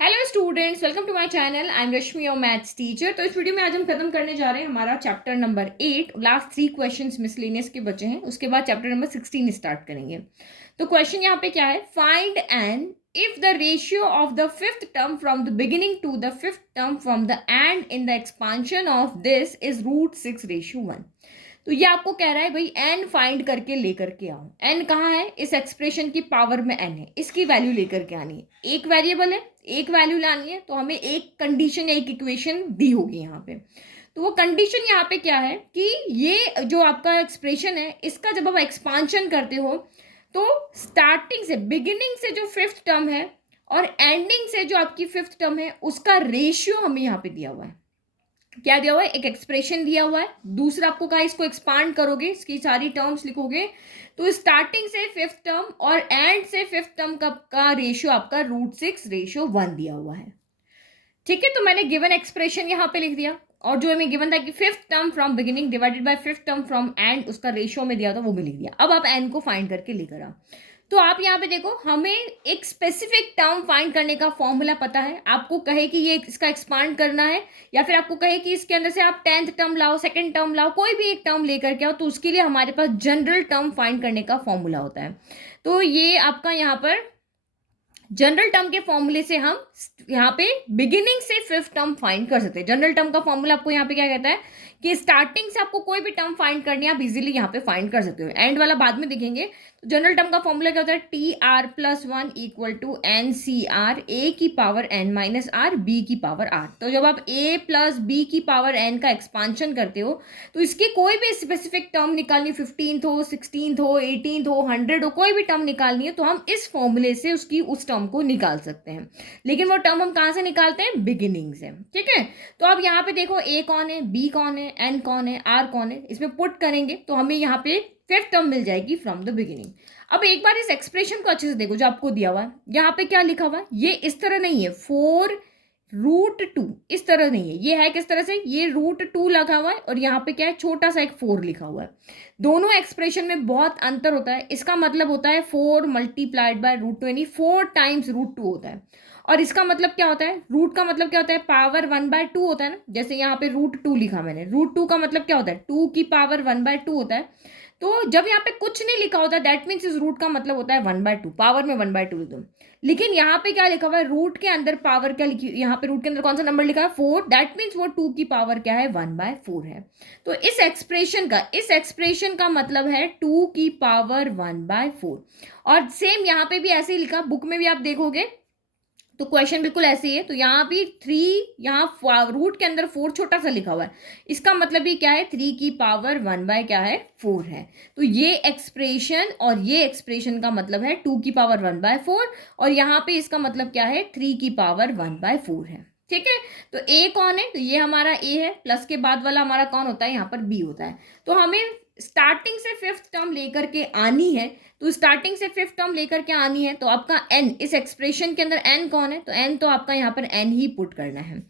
Hello students, welcome to my channel. I am Rashmi, your maths teacher. तो इस video में आज हम खत्म करने जा रहे हैं हमारा chapter number 8। Last 3 questions miscellaneous के बचे हैं, उसके बाद चैप्टर नंबर 16 स्टार्ट करेंगे। तो क्वेश्चन यहाँ पे क्या है, find and if the ratio of the fifth term from the beginning to the fifth term from the end in the expansion of this is √6:1। तो ये आपको कह रहा है भाई n फाइंड करके लेकर के आओ। n कहाँ है, इस एक्सप्रेशन की पावर में n है, इसकी वैल्यू लेकर के आनी है। एक वेरिएबल है, एक वैल्यू लानी है, तो हमें एक कंडीशन या एक इक्वेशन दी होगी यहाँ पे। तो वो कंडीशन यहाँ पे क्या है कि ये जो आपका एक्सप्रेशन है, इसका जब आप एक्सपांशन करते हो तो स्टार्टिंग से, बिगिनिंग से जो फिफ्थ टर्म है और एंडिंग से जो आपकी फिफ्थ टर्म है, उसका रेशियो हमें यहाँ पे दिया हुआ है। क्या दिया हुआ है, एक एक्सप्रेशन दिया हुआ है। दूसरा आपको कहा इसको एक्सपांड करोगे, इसकी सारी टर्म्स लिखोगे, तो स्टार्टिंग से फिफ्थ टर्म और एंड से फिफ्थ टर्म का रेशियो आपका √6:1 दिया हुआ है। ठीक है, तो मैंने गिवन एक्सप्रेशन यहाँ पे लिख दिया, और जो हमें गिवन था कि fifth term from beginning divided by fifth term from and, उसका रेशियो में दिया था, वो भी लिख दिया। अब आप एन को फाइंड करके लेकर आओ। तो आप यहाँ पे देखो, हमें एक स्पेसिफिक टर्म फाइंड करने का फॉर्मूला पता है। आपको कहे कि ये इसका एक्सपांड करना है, या फिर आपको कहे कि इसके अंदर से आप 10th टर्म लाओ, सेकंड टर्म लाओ, कोई भी एक टर्म लेकर के आओ, तो उसके लिए हमारे पास जनरल टर्म फाइंड करने का फॉर्मूला होता है। तो ये आपका यहाँ पर जनरल टर्म के फॉर्मूले से हम यहाँ पे बिगिनिंग से फिफ्थ टर्म फाइंड कर सकते हैं। जनरल टर्म का फॉर्मूला आपको यहाँ पे क्या कहता है कि स्टार्टिंग से आपको कोई भी टर्म फाइंड करनी है, आप इजीली यहाँ पे फाइंड कर सकते हो। एंड वाला बाद में देखेंगे। तो जनरल टर्म का फॉर्मूला क्या होता है, TR+1 = NCR A⁻n−R B⁻r। तो जब आप A + B⁻n का एक्सपांशन करते हो, तो इसकी कोई भी स्पेसिफिक टर्म निकालनी, 15th हो, 16th हो, 18th हो, 100 हो, कोई भी टर्म निकालनी है, तो हम इस फॉर्मूले से उसकी उस टर्म को निकाल सकते हैं। लेकिन वो टर्म हम कहाँ से निकालते हैं, बिगिनिंग से। ठीक है, तो अब यहाँ पे देखो, A कौन है, B कौन है, N कौन है, R कौन है, इसमें पुट करेंगे तो हमें यहाँ पे फिफ्थ टर्म मिल जाएगी फ्रॉम द बिगिनिंग। अब एक बार इस एक्सप्रेशन को अच्छे से देखो, जो आपको दिया हुआ है, यहाँ पे क्या लिखा हुआ है, ये इस तरह नहीं है 4√2, इस तरह नहीं है। ये है किस तरह से, ये √2 लगा हुआ है, और यहाँ पे क्या है, छोटा सा एक 4 लिखा हुआ है। दोनों एक्सप्रेशन में बहुत अंतर होता है। इसका मतलब होता है 4 × √2, यानी 4 टाइम्स √2 होता है। और इसका मतलब क्या होता है, रूट का मतलब क्या होता है, पावर 1/2 होता है ना। जैसे यहाँ पे √2 लिखा मैंने, √2 का मतलब क्या होता है, 2 की पावर 1/2 होता है। तो जब यहाँ पे कुछ नहीं लिखा होता, दैट मीन्स इस रूट का मतलब होता है 1/2, पावर में 1/2 लिख दो। लेकिन यहाँ पे क्या लिखा हुआ है, रूट के अंदर पावर क्या लिखी, यहाँ पे रूट के अंदर कौन सा नंबर लिखा है, 4, दैट मीन्स वो 2 की पावर क्या है, 1/4 है। तो इस एक्सप्रेशन का मतलब है 2 की पावर 1/4। और सेम यहाँ पे भी ऐसे ही लिखा, बुक में भी आप देखोगे तो क्वेश्चन बिल्कुल ऐसे ही है। तो यहाँ भी 3, यहाँ रूट के अंदर 4 छोटा सा लिखा हुआ है, इसका मतलब भी क्या है, 3 की पावर 1/4 है। तो ये एक्सप्रेशन और ये एक्सप्रेशन का मतलब है 2 की पावर 1/4, और यहाँ पे इसका मतलब क्या है, 3 की पावर 1/4 है। ठीक है, तो ए कौन है, तो ये हमारा ए है, प्लस के बाद वाला हमारा कौन होता है, यहाँ पर बी होता है। तो हमें स्टार्टिंग से फिफ्थ टर्म लेकर के आनी है। तो स्टार्टिंग से फिफ्थ टर्म लेकर के आनी है, तो आपका एन, इस एक्सप्रेशन के अंदर एन कौन है, तो एन तो आपका यहाँ पर एन ही पुट करना है।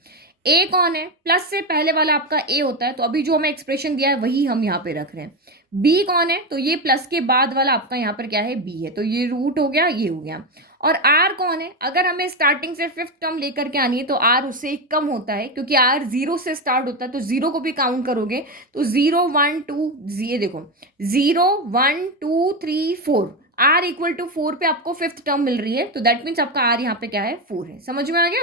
ए कौन है, प्लस से पहले वाला आपका ए होता है, तो अभी जो हमें एक्सप्रेशन दिया है वही हम यहाँ पे रख रहे हैं। बी कौन है, तो ये प्लस के बाद वाला आपका यहाँ पर क्या है, बी है, तो ये रूट हो गया, ये हो गया। और आर कौन है, अगर हमें स्टार्टिंग से फिफ्थ टर्म लेकर के आनी है, तो आर उससे कम होता है, क्योंकि आर 0 से स्टार्ट होता है, तो 0 को भी काउंट करोगे तो 0 1 2, ये देखो 0 1 2 3 4, आर = 4 पे आपको फिफ्थ टर्म मिल रही है, तो दैट मीन्स आपका आर यहाँ पे क्या है, 4 है। समझ में आ गया।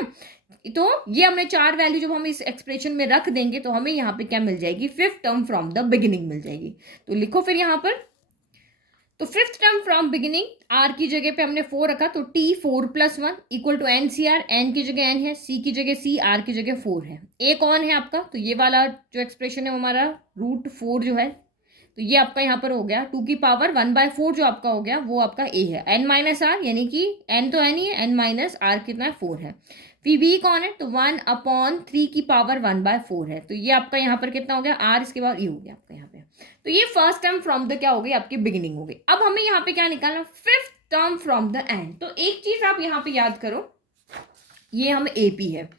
तो ये हमने 4 वैल्यू जब हम इस एक्सप्रेशन में रख देंगे, तो हमें यहाँ पे क्या मिल जाएगी, fifth term from the beginning मिल जाएगी। तो लिखो फिर यहाँ पर, तो fifth term from beginning, R की जगह पे हमने 4 रखा, तो T4+1 = NCR, एन की जगह एन है, सी की जगह सी, आर की जगह 4 है। ए कौन है आपका, तो ये वाला जो एक्सप्रेशन है वो हमारा √4 जो है, तो ये आपका यहाँ पर हो गया 2 की पावर 1/4, जो आपका हो गया वो आपका ए है। n-r, यानी कि n तो n ही है, n-r कितना है, 4 है। फिर बी कौन है, तो 1/3 की पावर 1/4 है, तो ये आपका यहाँ पर कितना हो गया, r, इसके बाद ये हो गया आपका यहाँ पे। तो ये फर्स्ट टर्म फ्रॉम द क्या हो गई, आपकी बिगिनिंग हो गई। अब हमें यहाँ पे क्या निकालना, fifth term from the end. तो एक चीज आप यहाँ पे याद करो, ये हम एपी है।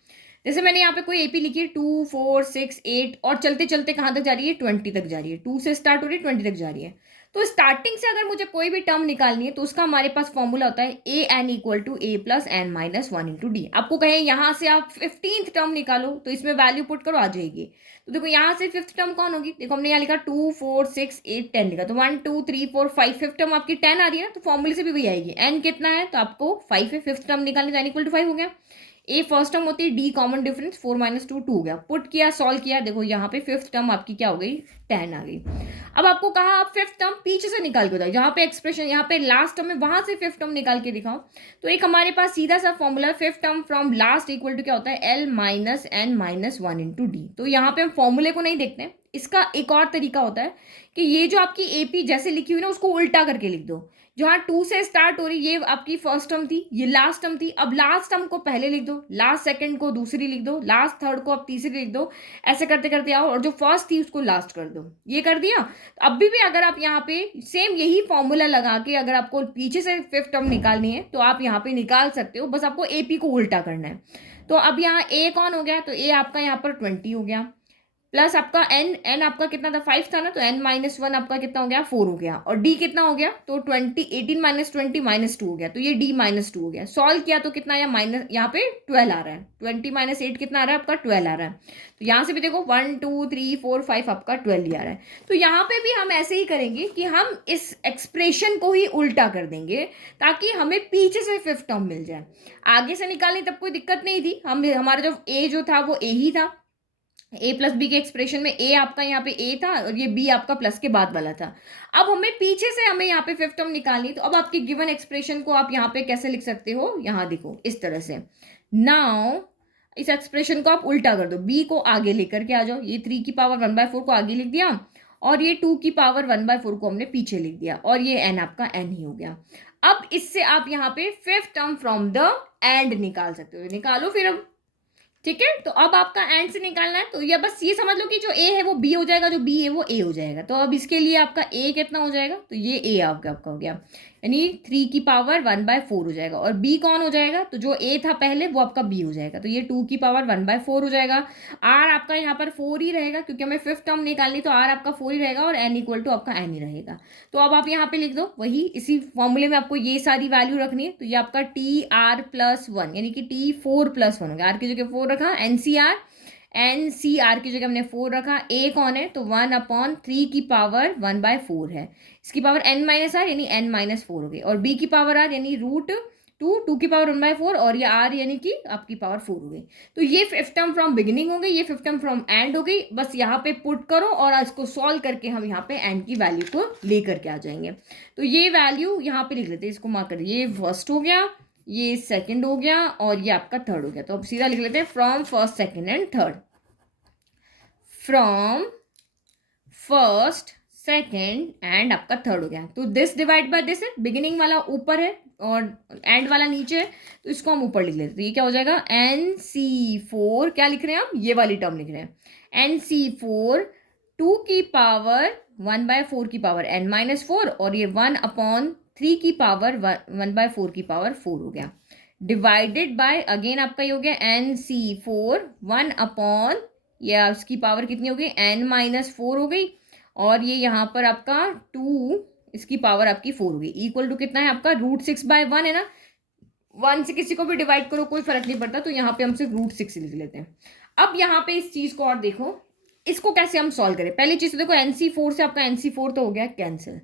जैसे मैंने यहाँ पे कोई एपी लिखी है 2 4 6 8, और चलते चलते कहाँ तक जा रही है, 20 तक जा रही है। 2 से स्टार्ट हो रही है, 20 तक जा रही है। तो स्टार्टिंग से अगर मुझे कोई भी टर्म निकालनी है तो उसका हमारे पास फॉर्मूला होता है A N equal to A plus N minus one into D. आपको कहें यहाँ से आप 15th टर्म निकालो तो इसमें वैल्यू पुट करो, आ जाएगी। तो देखो यहाँ से 5th टर्म कौन होगी, देखो हमने यहाँ लिखा 2 4 6 8 10 लिखा, तो 1 2 3 4 5, 5th टर्म आपकी 10 आ रही है ना, तो फॉर्मूले से भी वही आएगी। एन कितना है तो आपको 5 है, 5th टर्म निकालने तो एन इक्वल टू 5 हो गया। ए फर्स्ट टर्म होती है, डी कॉमन डिफरेंस 4 माइनस 2 2 हो गया। पुट किया, सॉल्व किया, देखो यहाँ पे 5th टर्म आपकी क्या हो गई, 10 आ गई। अब आपको कहा आप 5th टर्म पीछे से निकाल के बताओ, जहाँ पे एक्सप्रेशन यहाँ पे लास्ट टर्म है वहां से 5th टर्म निकाल के दिखाओ। तो एक हमारे पास सीधा सा formula 5th term from last equal to क्या होता है, L minus N minus one into D. तो यहाँ पे हम फॉर्मूले को नहीं देखते हैं, इसका एक और तरीका होता है कि ये जो आपकी एपी जैसे लिखी हुई ना उसको उल्टा करके लिख दो। जहाँ 2 से स्टार्ट हो रही, ये आपकी फर्स्ट टर्म थी, ये लास्ट टर्म थी, अब लास्ट टर्म को पहले लिख दो, लास्ट सेकंड को दूसरी लिख दो, लास्ट थर्ड को अब तीसरी लिख दो, ऐसे करते करते आओ और जो फर्स्ट थी उसको लास्ट कर दो। ये कर दिया। तो अब भी अगर आप यहाँ पे सेम यही फॉर्मूला लगा के अगर आपको पीछे से 5th टर्म निकालनी है तो आप यहाँ पे निकाल सकते हो, बस आपको एपी को उल्टा करना है। तो अब यहाँ ए कौन हो गया, तो ए आपका यहाँ पर 20 हो गया, प्लस आपका एन, एन आपका कितना था 5 था ना, तो एन माइनस वन आपका कितना हो गया 4 हो गया, और डी कितना हो गया तो 20 18 माइनस 20 माइनस 2 हो गया, तो ये डी माइनस 2 हो गया। सॉल्व किया तो कितना, या माइनस यहाँ पे 12 आ रहा है, 20 माइनस 8 कितना आ रहा है आपका 12 आ रहा है। तो यहाँ से भी देखो 1 2 3 4 5 आपका 12 ही आ रहा है। तो यहाँ पे भी हम ऐसे ही करेंगे कि हम इस एक्सप्रेशन को ही उल्टा कर देंगे ताकि हमें पीछे से 5th टर्म मिल जाए। आगे से निकालनी तब कोई दिक्कत नहीं थी, हम हमारा जो ए जो था वो ए ही था, ए प्लस बी के एक्सप्रेशन में ए आपका यहाँ पे ए था और ये बी आपका प्लस के बाद वाला था। अब हमें पीछे से हमें यहाँ पे 5th टर्म निकालनी, तो अब आपकी गिवन एक्सप्रेशन को आप यहाँ पे कैसे लिख सकते हो, यहाँ देखो इस तरह से। नाउ इस एक्सप्रेशन को आप उल्टा कर दो, बी को आगे लेकर के आ जाओ, ये 3 की पावर 1/4 को आगे लिख दिया और ये 2 की पावर 1/4 को हमने पीछे लिख दिया और ये एन आपका एन ही हो गया। अब इससे आप यहाँ पे 5th term from the end निकाल सकते हो, निकालो फिर अब। ठीक है, तो अब आपका एंड से निकालना है, तो ये बस ये समझ लो कि जो ए है वो बी हो जाएगा, जो बी है वो ए हो जाएगा। तो अब इसके लिए आपका ए कितना हो जाएगा, तो ये ए आपका हो गया, यानी 3 की पावर 1/4 हो जाएगा, और बी कौन हो जाएगा, तो जो ए था पहले वो आपका बी हो जाएगा, तो ये 2 की पावर 1/4 हो जाएगा। आर आपका यहाँ पर 4 ही रहेगा क्योंकि हमें 5th टर्म निकालनी, तो आर आपका 4 ही रहेगा और एन इक्वल टू आपका एन ही रहेगा। तो अब आप यहाँ पे लिख दो वही, इसी फॉर्मूले में आपको ये सारी वैल्यू रखनी है। तो ये आपका टी आर प्लस 1 यानी कि टी 4 प्लस 1 हो गया, आर की जगह 4 रखा, एन सी आर की जगह हमने 4 रखा, ए कौन है तो 1/3 की पावर 1/4 है, इसकी पावर n माइनस आर यानी n माइनस 4 हो गई, और b की पावर आर यानी √2 की पावर 1/4 और ये r यानी कि आपकी पावर 4 हो गई। तो ये 5th टर्म फ्रॉम बिगिनिंग हो गई, ये 5th टर्म फ्रॉम एंड हो गई। बस यहाँ पे पुट करो और इसको सॉल्व करके हम यहाँ पे एंड की वैल्यू को लेकर के आ जाएंगे। तो ये वैल्यू यहाँ पे लिख लेते हैं, इसको मार्क कर, ये फर्स्ट हो गया, ये सेकंड हो गया और ये आपका थर्ड हो गया। तो अब सीधा लिख लेते हैं from first second and third, from first second and आपका थर्ड हो गया। तो दिस डिवाइड बाय दिस है, बिगिनिंग वाला ऊपर है और एंड वाला नीचे है, तो इसको हम ऊपर लिख लेते हैं। तो ये क्या हो जाएगा, NC4 क्या लिख रहे हैं हम, ये वाली टर्म लिख रहे हैं, NC4 2 की पावर 1/4 की पावर n माइनस 4 और ये 1/3 की पावर 1/4 की पावर 4 हो गया, डिवाइडेड बाय अगेन आपका ये हो गया NC4 1/, या उसकी पावर कितनी हो गई n माइनस 4 हो गई, और ये यहाँ पर आपका 2 इसकी पावर आपकी 4 हो गई, इक्वल टू कितना है आपका √6/1 है ना, 1 से किसी को भी डिवाइड करो कोई फर्क नहीं पड़ता, तो यहाँ पे हम सिर्फ √6 लिख लेते हैं। अब यहाँ पे इस चीज को और देखो, इसको कैसे हम सॉल्व करें। पहली चीज तो देखो NC4 से आपका NC4 तो हो गया कैंसिल।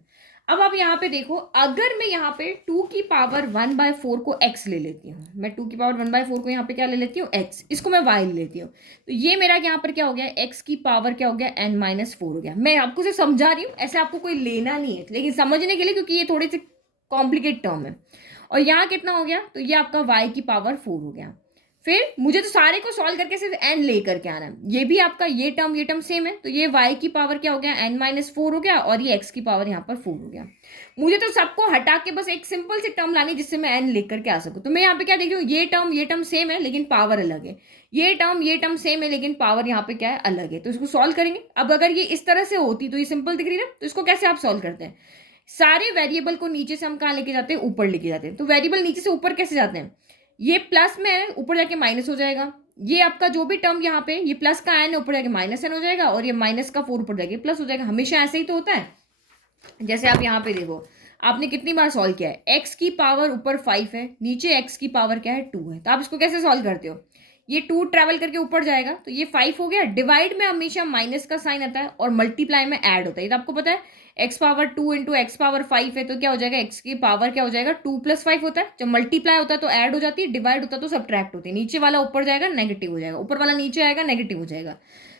अब आप यहाँ पे देखो, अगर मैं यहाँ पे 2 की पावर 1/4 को x ले लेती हूँ, मैं 2 की पावर 1/4 को यहाँ पे क्या ले लेती हूँ x, इसको मैं y ले लेती हूँ, तो ये मेरा यहाँ पर क्या हो गया, x की पावर क्या हो गया n माइनस 4 हो गया। मैं आपको सिर्फ समझा रही हूँ, ऐसे आपको कोई लेना नहीं है, लेकिन समझने के लिए, क्योंकि ये थोड़े से कॉम्प्लिकेट टर्म है। और यहाँ कितना हो गया, तो ये आपका y की पावर 4 हो गया। फिर मुझे तो सारे को सॉल्व करके सिर्फ n लेकर के आना है, ये भी आपका ये टर्म सेम है, तो ये y की पावर क्या हो गया n माइनस 4 हो गया और ये x की पावर यहाँ पर 4 हो गया। मुझे तो सबको हटा के बस एक सिंपल सी टर्म लानी जिससे मैं n लेकर के आ सकूँ। तो मैं यहाँ पे क्या देख रही हूँ, ये टर्म सेम है लेकिन पावर अलग है, ये टर्म सेम है लेकिन पावर यहाँ पे क्या है, अलग है। तो इसको सॉल्व करेंगे। अब अगर ये इस तरह से होती तो ये सिंपल दिख रही है, तो इसको कैसे आप सॉल्व करते हैं, सारे वेरिएबल को नीचे से हम कहाँ लेके जाते हैं, ऊपर लेके जाते हैं। तो वेरिएबल नीचे से ऊपर कैसे जाते हैं, ये प्लस में है, ऊपर जाके माइनस हो जाएगा, ये आपका जो भी टर्म यहाँ पे ये प्लस का n है, ऊपर जाके माइनस n हो जाएगा, और ये माइनस का 4 ऊपर जाके प्लस हो जाएगा। हमेशा ऐसे ही तो होता है। जैसे आप यहाँ पे देखो, आपने कितनी बार सॉल्व किया है, एक्स की पावर ऊपर 5 है, नीचे एक्स की पावर क्या है 2 है, तो आप इसको कैसे सॉल्व करते हो, ये 2 ट्रैवल करके ऊपर जाएगा तो ये 5 हो गया। डिवाइड में हमेशा माइनस का साइन आता है और मल्टीप्लाई में ऐड होता है, ये तो आपको पता है। X power 2 into x power 5 है तो क्या हो जाएगा, एक्स की पावर क्या हो जाएगा 2 + 5 होता है। जब मल्टीप्लाई होता है तो ऐड हो जाती है, डिवाइड होता है तो सब्ट्रैक्ट होती है। नीचे वाला ऊपर जाएगा नेगेटिव हो जाएगा, ऊपर वाला नीचे आएगा नेगेटिव हो जाएगा।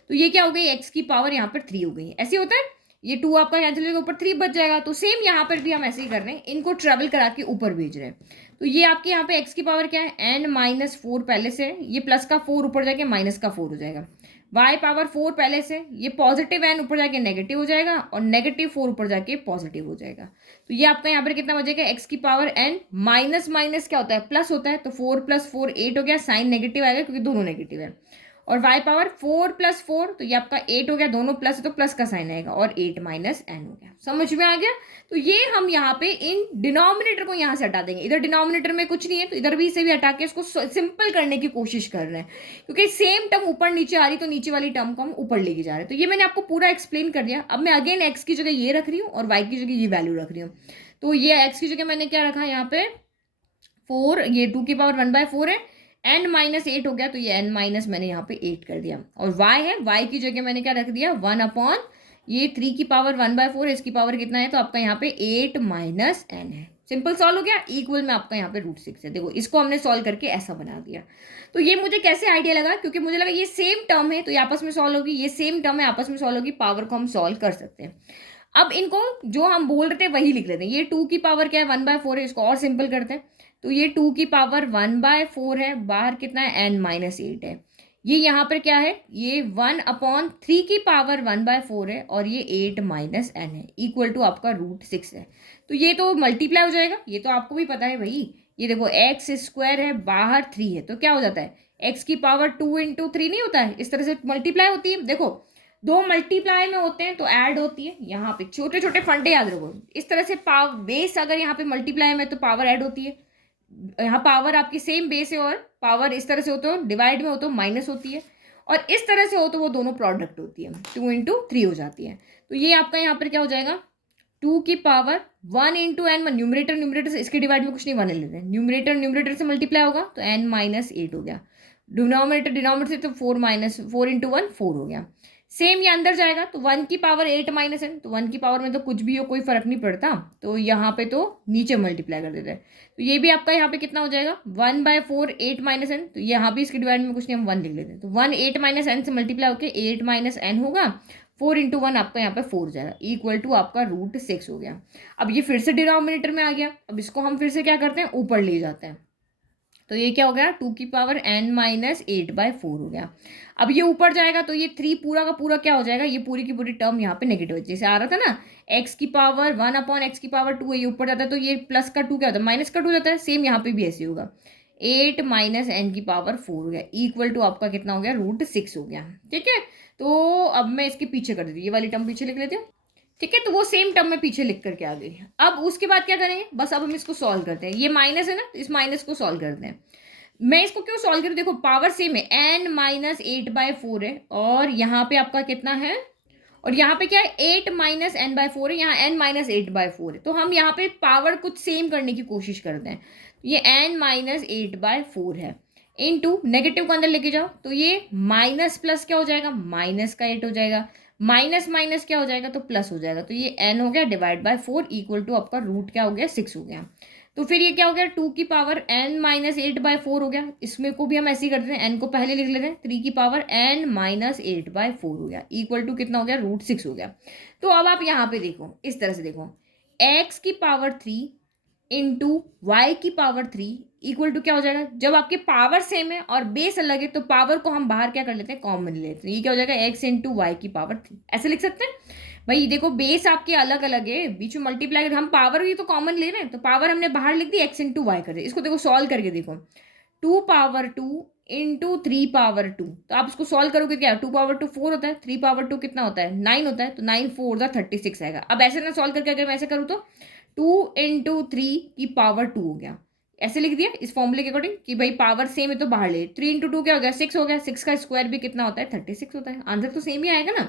तो ये क्या हो गई, एक्स की पावर यहाँ पर 3 हो गई। ऐसे होता है, ये 2 आपका कैंसिल हो जाएगा, ऊपर 3 बच जाएगा। तो सेम यहाँ पर भी हम ऐसे ही कर रहे हैं, इनको ट्रेवल करा के ऊपर भेज रहे हैं। तो ये आपके यहाँ पे एक्स की पावर क्या है, n-4 पहले से है, ये प्लस का 4 ऊपर जाके माइनस का 4 हो जाएगा। y पावर 4 पहले से, ये पॉजिटिव n ऊपर जाके नेगेटिव हो जाएगा और नेगेटिव 4 ऊपर जाके पॉजिटिव हो जाएगा। तो ये आपका यहाँ पर कितना बचेगा, एक्स की पावर n माइनस माइनस क्या होता है, प्लस होता है, तो 4 + 4 8 हो गया। साइन नेगेटिव आएगा क्योंकि दोनों नेगेटिव है। और y पावर 4 + 4 तो ये आपका 8 हो गया, दोनों प्लस है तो प्लस का साइन आएगा, और 8 - n हो गया। समझ में आ गया। तो ये हम यहाँ पे इन डिनोमिनेटर को यहाँ से हटा देंगे, इधर डिनोमिनेटर में कुछ नहीं है तो इधर भी से भी हटा के इसको सिंपल करने की कोशिश कर रहे हैं, क्योंकि सेम टर्म ऊपर नीचे आ रही तो नीचे वाली टर्म को हम ऊपर लेके जा रहे हैं। तो ये मैंने आपको पूरा एक्सप्लेन कर दिया। अब मैं अगेन एक्स की जगह ये रख रही हूँ और वाई की जगह ये वैल्यू रख रही हूँ। तो ये एक्स की जगह मैंने क्या रखा यहाँ पे 4, ये 2 की पावर 1/4 है, n-8 हो गया तो ये n माइनस मैंने यहाँ पे 8 कर दिया। और y है, y की जगह मैंने क्या रख दिया 1 ये 3 की पावर 1/4 है, इसकी पावर कितना है तो आपका यहाँ पे 8 - n है। सिंपल सॉल्व हो गया। इक्वल में आपका यहाँ पे √6 है। देखो इसको हमने सॉल्व करके ऐसा बना दिया। तो ये मुझे कैसे आइडिया लगा, क्योंकि मुझे लगा ये सेम टर्म है तो ये आपस में सॉल्व होगी, ये सेम टर्म है आपस में सॉल्व होगी, पावर को हम सॉल्व कर सकते हैं। अब इनको जो हम बोल रहे थे वही लिख लेते हैं। ये 2 की पावर क्या है 1/4 है, इसको और सिंपल करते हैं। तो ये 2 की पावर 1/4 है, बाहर कितना है n-8 है। ये यहाँ पर क्या है, ये 1/3 की पावर 1/4 है और ये 8 - n है, इक्वल टू आपका √6 है। तो ये तो मल्टीप्लाई हो जाएगा, ये तो आपको भी पता है भाई। ये देखो x² है, बाहर 3 है तो क्या हो जाता है, x की पावर 2 × 3 नहीं होता है, इस तरह से मल्टीप्लाई होती है। देखो दो मल्टीप्लाई में होते हैं तो ऐड होती है। यहाँ पे छोटे छोटे फंडे याद रखो, इस तरह से बेस अगर यहाँ पे मल्टीप्लाई में तो पावर ऐड होती है, यहाँ पावर आपकी सेम बेस है और पावर इस तरह से हो तो डिवाइड में हो तो माइनस होती है, और इस तरह से हो तो वो दोनों प्रोडक्ट होती है, 2 × 3 हो जाती है। तो ये आपका यहाँ पर क्या हो जाएगा, 2 की पावर 1 × n, न्यूमरेटर न्यूमरेटर से, इसके डिवाइड में कुछ नहीं, 1 ले लेते हैं, न्यूमरेटर न्यूमरेटर से मल्टीप्लाई होगा तो n-8 हो गया, डिनोमिनेटर डिनोमिनेटर से तो 4 × 1 4 हो गया। सेम ये अंदर जाएगा तो 1 की पावर 8 - n, तो 1 की पावर में तो कुछ भी हो कोई फर्क नहीं पड़ता, तो यहाँ पे तो नीचे मल्टीप्लाई कर देते हैं। तो ये भी आपका यहाँ पे कितना हो जाएगा 1/4 8 - n, तो यहाँ भी इसके डिवाइड में कुछ नहीं, हम 1 लिख लेते हैं। तो 1 8 - n से मल्टीप्लाई होकर 8 - n होगा, 4 × 1 आपका यहाँ पे 4 हो जाएगा, इक्वल टू आपका √6 हो गया। अब ये फिर से डिनोमिनेटर में आ गया, अब इसको हम फिर से क्या करते हैं, ऊपर ले जाते हैं। तो ये क्या हो गया, 2 की पावर n-8/4 हो गया। अब ये ऊपर जाएगा तो ये 3 पूरा का पूरा क्या हो जाएगा, ये पूरी की पूरी टर्म यहाँ पे नेगेटिव है, जैसे आ रहा था ना x की पावर 1/x की पावर 2 है, ये ऊपर जाता है तो ये प्लस का 2 क्या होता है, माइनस का 2 जाता है। सेम यहाँ पे भी ऐसे होगा, 8 - n की पावर 4 हो गया, इक्वल टू आपका कितना हो गया, √6 हो गया। ठीक है, तो अब मैं इसके पीछे कर देती हूँ, ये वाली टर्म पीछे लिख लेती हूँ। ठीक है, तो वो सेम टर्म में पीछे लिख करके आ गई। अब उसके बाद क्या करेंगे, बस अब हम इसको सॉल्व करते हैं। ये माइनस है ना, तो इस माइनस को सॉल्व करते हैं। मैं इसको क्यों सॉल्व करूँ, देखो पावर सेम है, n-8/4 है, और यहाँ पे आपका कितना है, और यहाँ पे क्या है 8 - n/4 है, यहाँ n-8/4 है। तो हम यहाँ पे पावर कुछ सेम करने की कोशिश करते हैं। ये n-8/4 है, इनटू नेगेटिव को अंदर लेके जाओ तो ये माइनस प्लस क्या हो जाएगा, माइनस का 8 हो जाएगा, माइनस माइनस क्या हो जाएगा तो प्लस हो जाएगा। तो ये n हो गया /4, इक्वल टू आपका रूट क्या हो गया 6 हो गया। तो फिर ये क्या हो गया, 2 की पावर n-8/4 हो गया। इसमें को भी हम ऐसे ही करते हैं, n को पहले लिख लेते हैं, 3 की पावर n-8/4 हो गया, इक्वल टू कितना हो गया, √6 हो गया। तो अब आप यहाँ पे देखो, इस तरह से देखो, x की पावर 3 इंटू वाई की पावर 3 इक्वल टू क्या हो जाएगा, जब आपके पावर सेम है और बेस अलग है तो पावर को हम बाहर क्या कर लेते हैं, कॉमन ले लेते हैं। ये क्या हो जाएगा, x इंटू वाई की पावर 3, ऐसे लिख सकते हैं भाई। देखो बेस आपके अलग अलग है, बीच में मल्टीप्लाई हम पावर भी तो कॉमन ले रहे हैं, तो पावर हमने बाहर लिख दी, x इंटू वाई कर दे। इसको देखो सॉल्व करके देखो, 2 पावर 2 इंटू 3 पावर 2, तो आप इसको सॉल्व करोगे क्या, 2 पावर 2 4 होता है, 3 पावर 2 कितना होता है 9 होता है, तो 9 4 36 आएगा। अब ऐसे ना सॉल्व करके अगर मैं ऐसे करूँ तो 2 × 3 की पावर 2 हो गया, ऐसे लिख दिया इस फॉर्मूले के अकॉर्डिंग कि भाई पावर सेम है तो बाहर ले, 3 × 2 क्या हो गया 6 हो गया, 6 का स्क्वायर भी कितना होता है 36 होता है, आंसर तो सेम ही आएगा ना।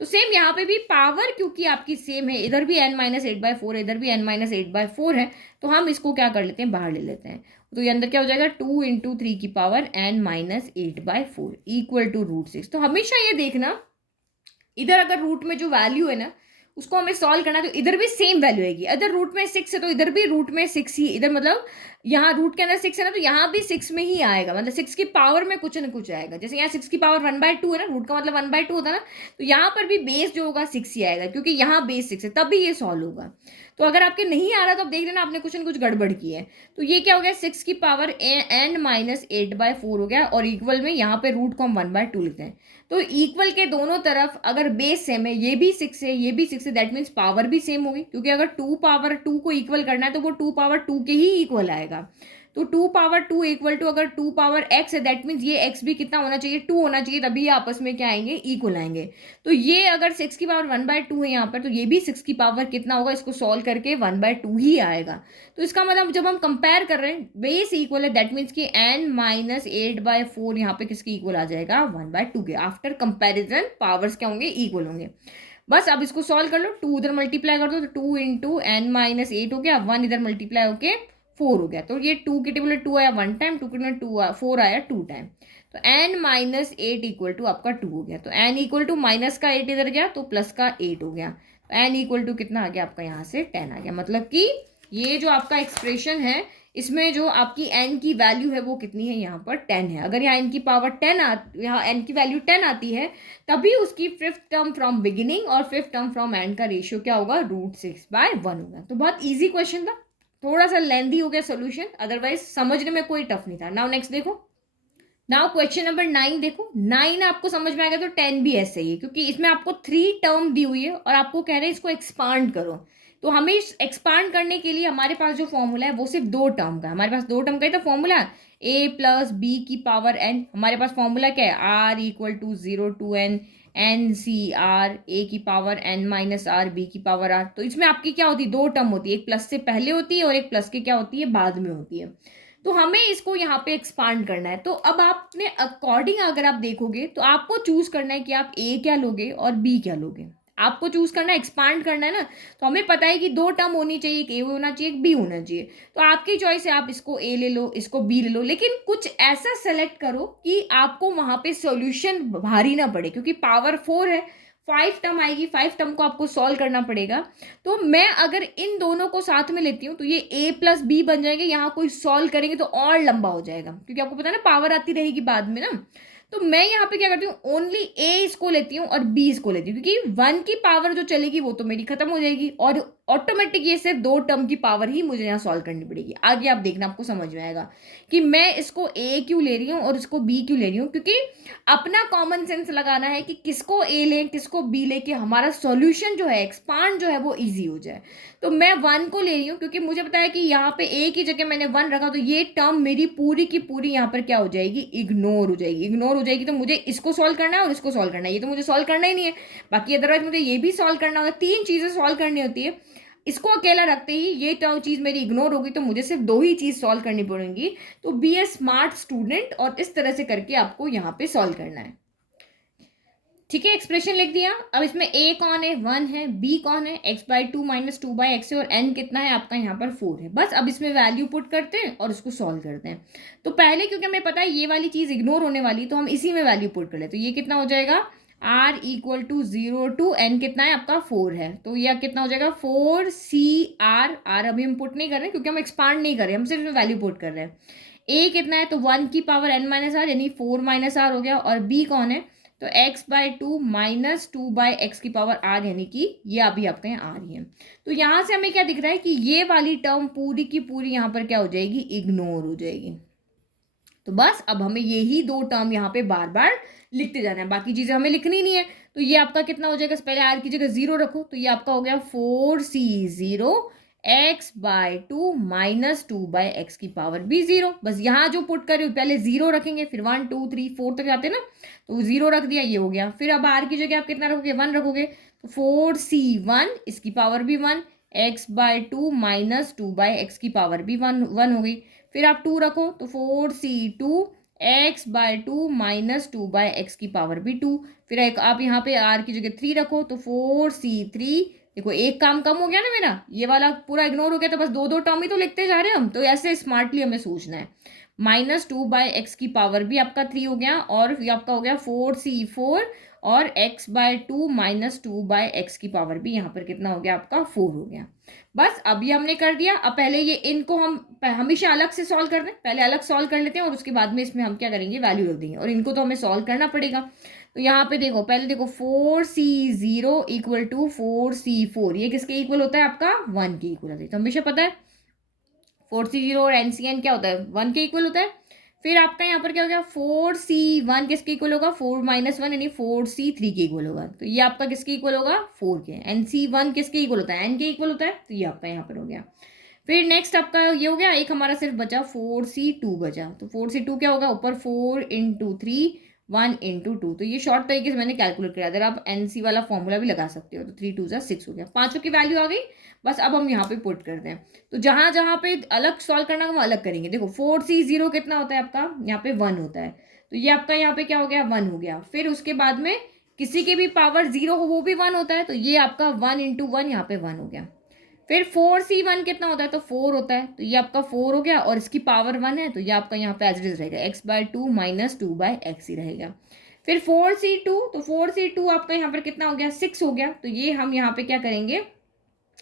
तो सेम यहाँ पे भी पावर क्योंकि आपकी सेम है, इधर भी n-8/4 है, इधर भी n-8/4 है, तो हम इसको क्या कर लेते हैं बाहर ले लेते हैं। तो ये अंदर क्या हो जाएगा 2 × 3 की पावर n-8/4 इक्वल टू √6। तो हमेशा ये देखना इधर अगर रूट में जो वैल्यू है ना उसको हमें सॉल्व करना है तो इधर भी सेम वैल्यू आएगी। अगर रूट में 6 है तो इधर भी रूट में 6 ही, इधर मतलब यहाँ रूट के अंदर 6 है ना तो यहाँ भी 6 में ही आएगा, मतलब 6 की पावर में कुछ ना कुछ आएगा। जैसे यहाँ 6 की पावर 1/2 है ना, रूट का मतलब 1/2 होता है ना, तो यहाँ पर भी बेस जो होगा 6 ही आएगा क्योंकि यहाँ बेस 6 है, तभी ये सॉल्व होगा। तो अगर आपके नहीं आ रहा तो आप देख लेना आपने कुछ न कुछ गड़बड़ की है। तो ये क्या हो गया 6 की पावर n-8/4 हो गया, और इक्वल में यहाँ पे रूट को हम 1/2 लिखते हैं। तो इक्वल के दोनों तरफ अगर बेस सेम है, ये भी 6 है ये भी 6 है, दैट मीन्स पावर भी सेम होगी, क्योंकि अगर 2 पावर 2 को इक्वल करना है तो वो 2 पावर 2 के ही इक्वल आएगा। तो 2 पावर 2 इक्वल टू अगर 2 पावर x है दैट मीन्स ये x भी कितना होना चाहिए 2 होना चाहिए, तभी ये आपस में क्या आएंगे इक्वल आएंगे। तो ये अगर 6 की पावर 1/2 है यहाँ पर, तो ये भी 6 की पावर कितना होगा, इसको सॉल्व करके 1/2 ही आएगा। तो इसका मतलब जब हम कंपेयर कर रहे हैं बेस इक्वल है दैट मीन्स कि n-8/4 यहाँ पे किसके इक्वल आ जाएगा 1/2 के। आफ्टर कंपेरिजन पावर्स क्या होंगे इक्वल होंगे। बस अब इसको सॉल्व कर लो, 2 उधर मल्टीप्लाई कर दो तो 2 × n-8 हो गया, 1 इधर मल्टीप्लाई होके 4 हो गया। तो ये 2 के टेबल में 2 आया 1 टाइम, 2 के टेबल में 4 आया 2 टाइम, तो n-8 इक्वल टू आपका 2 हो गया। तो n इक्वल टू माइनस का 8 इधर गया तो प्लस का 8 हो गया, तो n इक्वल टू कितना आ गया आपका यहाँ से 10 आ गया। मतलब कि ये जो आपका एक्सप्रेशन है इसमें जो आपकी n की वैल्यू है वो कितनी है यहाँ पर 10 है। अगर यहाँ n की पावर 10 यहाँ n की वैल्यू 10 आती है तभी उसकी 5th टर्म फ्रॉम बिगिनिंग और 5th टर्म फ्रॉम एंड का रेशियो क्या होगा √6/1 होगा। तो बहुत ईजी क्वेश्चन था, थोड़ा सा लेंदी हो गया सोल्यूशन, अदरवाइज समझने में कोई टफ नहीं था। नाउ नेक्स्ट देखो, नाउ क्वेश्चन नंबर 9 देखो। 9 आपको समझ में आएगा तो 10 भी ऐसे ही है, क्योंकि इसमें आपको 3 टर्म दी हुई है और आपको कह रहे हैं इसको एक्सपांड करो। तो हमें एक्सपांड करने के लिए हमारे पास जो फॉर्मूला है वो सिर्फ 2 टर्म का, हमारे पास 2 टर्म का ही था फॉर्मूला, a + b की पावर n। हमारे पास फॉर्मूला क्या है r = 0 to n a की पावर n-r b की पावर r। तो इसमें आपकी क्या होती है 2 टर्म होती है, एक प्लस से पहले होती है और एक प्लस के क्या होती है बाद में होती है। तो हमें इसको यहाँ पे एक्सपांड करना है। तो अब आपने अकॉर्डिंग अगर आप देखोगे तो आपको चूज करना है कि आप ए क्या लोगे और बी क्या लोगे। आपको चूज करना है, एक्सपांड करना है ना, तो हमें पता है कि 2 टर्म होनी चाहिए, एक ए होना चाहिए एक बी होना चाहिए। तो आपकी चॉइस है, आप इसको ए ले लो इसको बी ले लो, लेकिन कुछ ऐसा सेलेक्ट करो कि आपको वहां पे सॉल्यूशन भारी ना पड़े, क्योंकि पावर 4 है, 5 टर्म आएगी, 5 टर्म को आपको सॉल्व करना पड़ेगा। तो मैं अगर इन दोनों को साथ में लेती हूँ तो ये a + b बन जाएंगे, यहाँ कोई सॉल्व करेंगे तो और लंबा हो जाएगा, क्योंकि आपको पता है ना पावर आती रहेगी बाद में ना। तो मैं यहाँ पे क्या करती हूँ ओनली a इसको लेती हूँ और b इसको लेती हूँ, क्योंकि 1 की पावर जो चलेगी वो तो मेरी खत्म हो जाएगी और ऑटोमेटिक ये सिर्फ 2 टर्म की पावर ही मुझे यहाँ सॉल्व करनी पड़ेगी। आगे आप देखना आपको समझ में आएगा कि मैं इसको a क्यों ले रही हूँ और इसको b क्यों ले रही हूँ, क्योंकि अपना कॉमन सेंस लगाना है कि किसको a लें किसको b लें कि हमारा सॉल्यूशन जो है एक्सपांड जो है वो इजी हो जाए। तो मैं 1 को ले रही हूँ क्योंकि मुझे पता है कि यहाँ पे a की जगह मैंने 1 रखा तो ये टर्म मेरी पूरी की पूरी यहाँ पर क्या हो जाएगी इग्नोर हो जाएगी। इग्नोर हो जाएगी तो मुझे इसको सॉल्व करना है और इसको सॉल्व करना है, ये तो मुझे सॉल्व करना ही नहीं है, बाकी अदरवाइज मुझे ये भी सॉल्व करना होगा। 3 चीजें सॉल्व करनी होती है, इसको अकेला रखते ही ये चीज मेरी इग्नोर होगी, तो मुझे सिर्फ 2 ही चीज सॉल्व करनी पड़ेंगी। तो बी ए स्मार्ट स्टूडेंट और इस तरह से करके आपको यहाँ पे सॉल्व करना है। ठीक है, एक्सप्रेशन लिख दिया। अब इसमें a कौन है 1 है, b कौन है x/2 - 2/x है और n कितना है आपका यहाँ पर 4 है। बस अब इसमें वैल्यू पुट करते हैं और इसको सॉल्व करते हैं। तो पहले क्योंकि हमें पता है ये वाली चीज इग्नोर होने वाली, तो हम इसी में वैल्यू पुट कर ले। तो ये कितना हो जाएगा r = 0 to n कितना है आपका 4 है, तो यह कितना हो जाएगा 4cr। r अभी हम पुट नहीं कर रहे क्योंकि हम एक्सपांड नहीं कर रहे, हम सिर्फ वैल्यू पुट कर रहे हैं। a कितना है तो 1 की पावर n-r यानी 4 - r हो गया, और b कौन है तो x/2 - 2/x की पावर r यानी कि ये अभी आपके यहाँ आ रही है। तो यहाँ से हमें क्या दिख रहा है कि ये वाली टर्म पूरी की पूरी यहाँ पर क्या हो जाएगी इग्नोर हो जाएगी। तो बस अब हमें यही 2 टर्म यहाँ पे बार बार लिखते जाना है, बाकी चीजें हमें लिखनी नहीं है। तो ये आपका कितना हो जाएगा, पहले r की जगह 0 रखो, तो ये आपका हो गया 4c0 x/2 - 2/x की पावर भी 0। बस यहाँ जो पुट कर रहे हो पहले 0 रखेंगे, फिर 1 2 3 4 तक जाते ना, तो 0 रख दिया ये हो गया। फिर अब r की जगह आप कितना रखोगे 1 रखोगे, तो 4c1 इसकी पावर भी 1 x/2 - 2/x की पावर भी 1 हो गई। फिर आप 2 रखो तो 4c2 x by 2 minus 2 by x की पावर भी 2। फिर एक आप यहाँ पे r की जगह 3 रखो तो 4c3। देखो एक काम कम हो गया ना मेरा, ये वाला पूरा इग्नोर हो गया, तो बस दो दो टर्म ही तो लिखते जा रहे हैं हम, तो ऐसे स्मार्टली हमें सोचना है। माइनस 2 बाय एक्स की पावर भी आपका 3 हो गया, और ये आपका हो गया 4c4, और x by 2 minus 2 by x की पावर भी यहाँ पर कितना हो गया आपका 4 हो गया। बस अब ये हमने कर दिया। अब पहले ये इनको हम हमेशा अलग से सॉल्व कर दें, पहले अलग सॉल्व कर लेते हैं और उसके बाद में इसमें हम क्या करेंगे, वैल्यू रख देंगे, और इनको तो हमें सॉल्व करना पड़ेगा। तो यहाँ पे देखो, पहले देखो 4c0 इक्वल टू 4c4, ये किसके इक्वल होता है आपका 1 के इक्वल होता है, तो हमेशा पता है 4c0 और NCN क्या होता है 1 के इक्वल होता है। फिर आपका यहाँ पर क्या हो गया 4c1 किसके इक्वल होगा 4 माइनस 1 यानी 4c3 के इक्वल होगा, तो ये आपका किसके इक्वल होगा 4 के। NC1 किसके इक्वल होता है n के इक्वल होता है, तो ये आपका यहाँ पर हो गया। फिर नेक्स्ट आपका ये हो गया, एक हमारा सिर्फ बचा 4c2 बचा, तो 4c2 क्या होगा, ऊपर 4 इंटू 3 1 इंटू 2, तो ये शॉर्ट तरीके से मैंने कैलकुलेट किया, अगर आप NC वाला फॉर्मूला भी लगा सकते हो, तो 3 2 6 हो गया, पांचों की वैल्यू आ गई। बस अब हम यहाँ पे पुट करते हैं, तो जहाँ जहाँ पे अलग सॉल्व करना हम अलग करेंगे। देखो 4c0 कितना होता है आपका, यहाँ पे 1 होता है, तो ये आपका यहाँ पे क्या हो गया 1 हो गया। फिर उसके बाद में किसी की भी पावर 0 हो वो भी 1 होता है, तो ये आपका 1 इंटू 1 यहाँ पे 1 हो गया। फिर 4c1 कितना होता है, तो 4 होता है, तो ये आपका 4 हो गया, और इसकी पावर 1 है, तो ये आपका यहाँ पे एज इट इज रहेगा x by 2 minus 2 by x ही रहेगा। फिर 4c2, तो 4c2 आपका यहाँ पर कितना हो गया 6 हो गया, तो ये हम यहाँ पे क्या करेंगे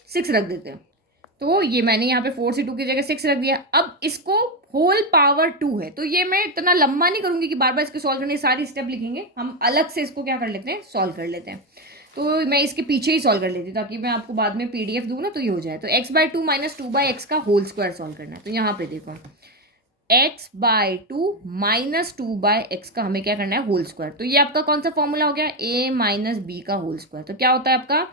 6 रख देते हैं, तो ये मैंने यहाँ पे 4c2 की जगह 6 रख दिया। अब इसको होल पावर 2 है, तो ये मैं इतना लंबा नहीं करूंगी कि बार बार इसको सॉल्व करने सारी स्टेप लिखेंगे, हम अलग से इसको क्या कर लेते हैं सॉल्व कर लेते हैं। तो मैं इसके पीछे ही सॉल्व कर लेती हूँ ताकि मैं आपको बाद में PDF दूँ ना तो ये हो जाए। तो x by 2 minus 2 by X का होल स्क्वायर सॉल्व करना है, तो यहाँ पे देखो x by 2 minus 2 by X का हमें क्या करना है होल स्क्वायर, तो ये आपका कौन सा फॉर्मूला हो गया a माइनस बी का होल स्क्वायर, तो क्या होता है आपका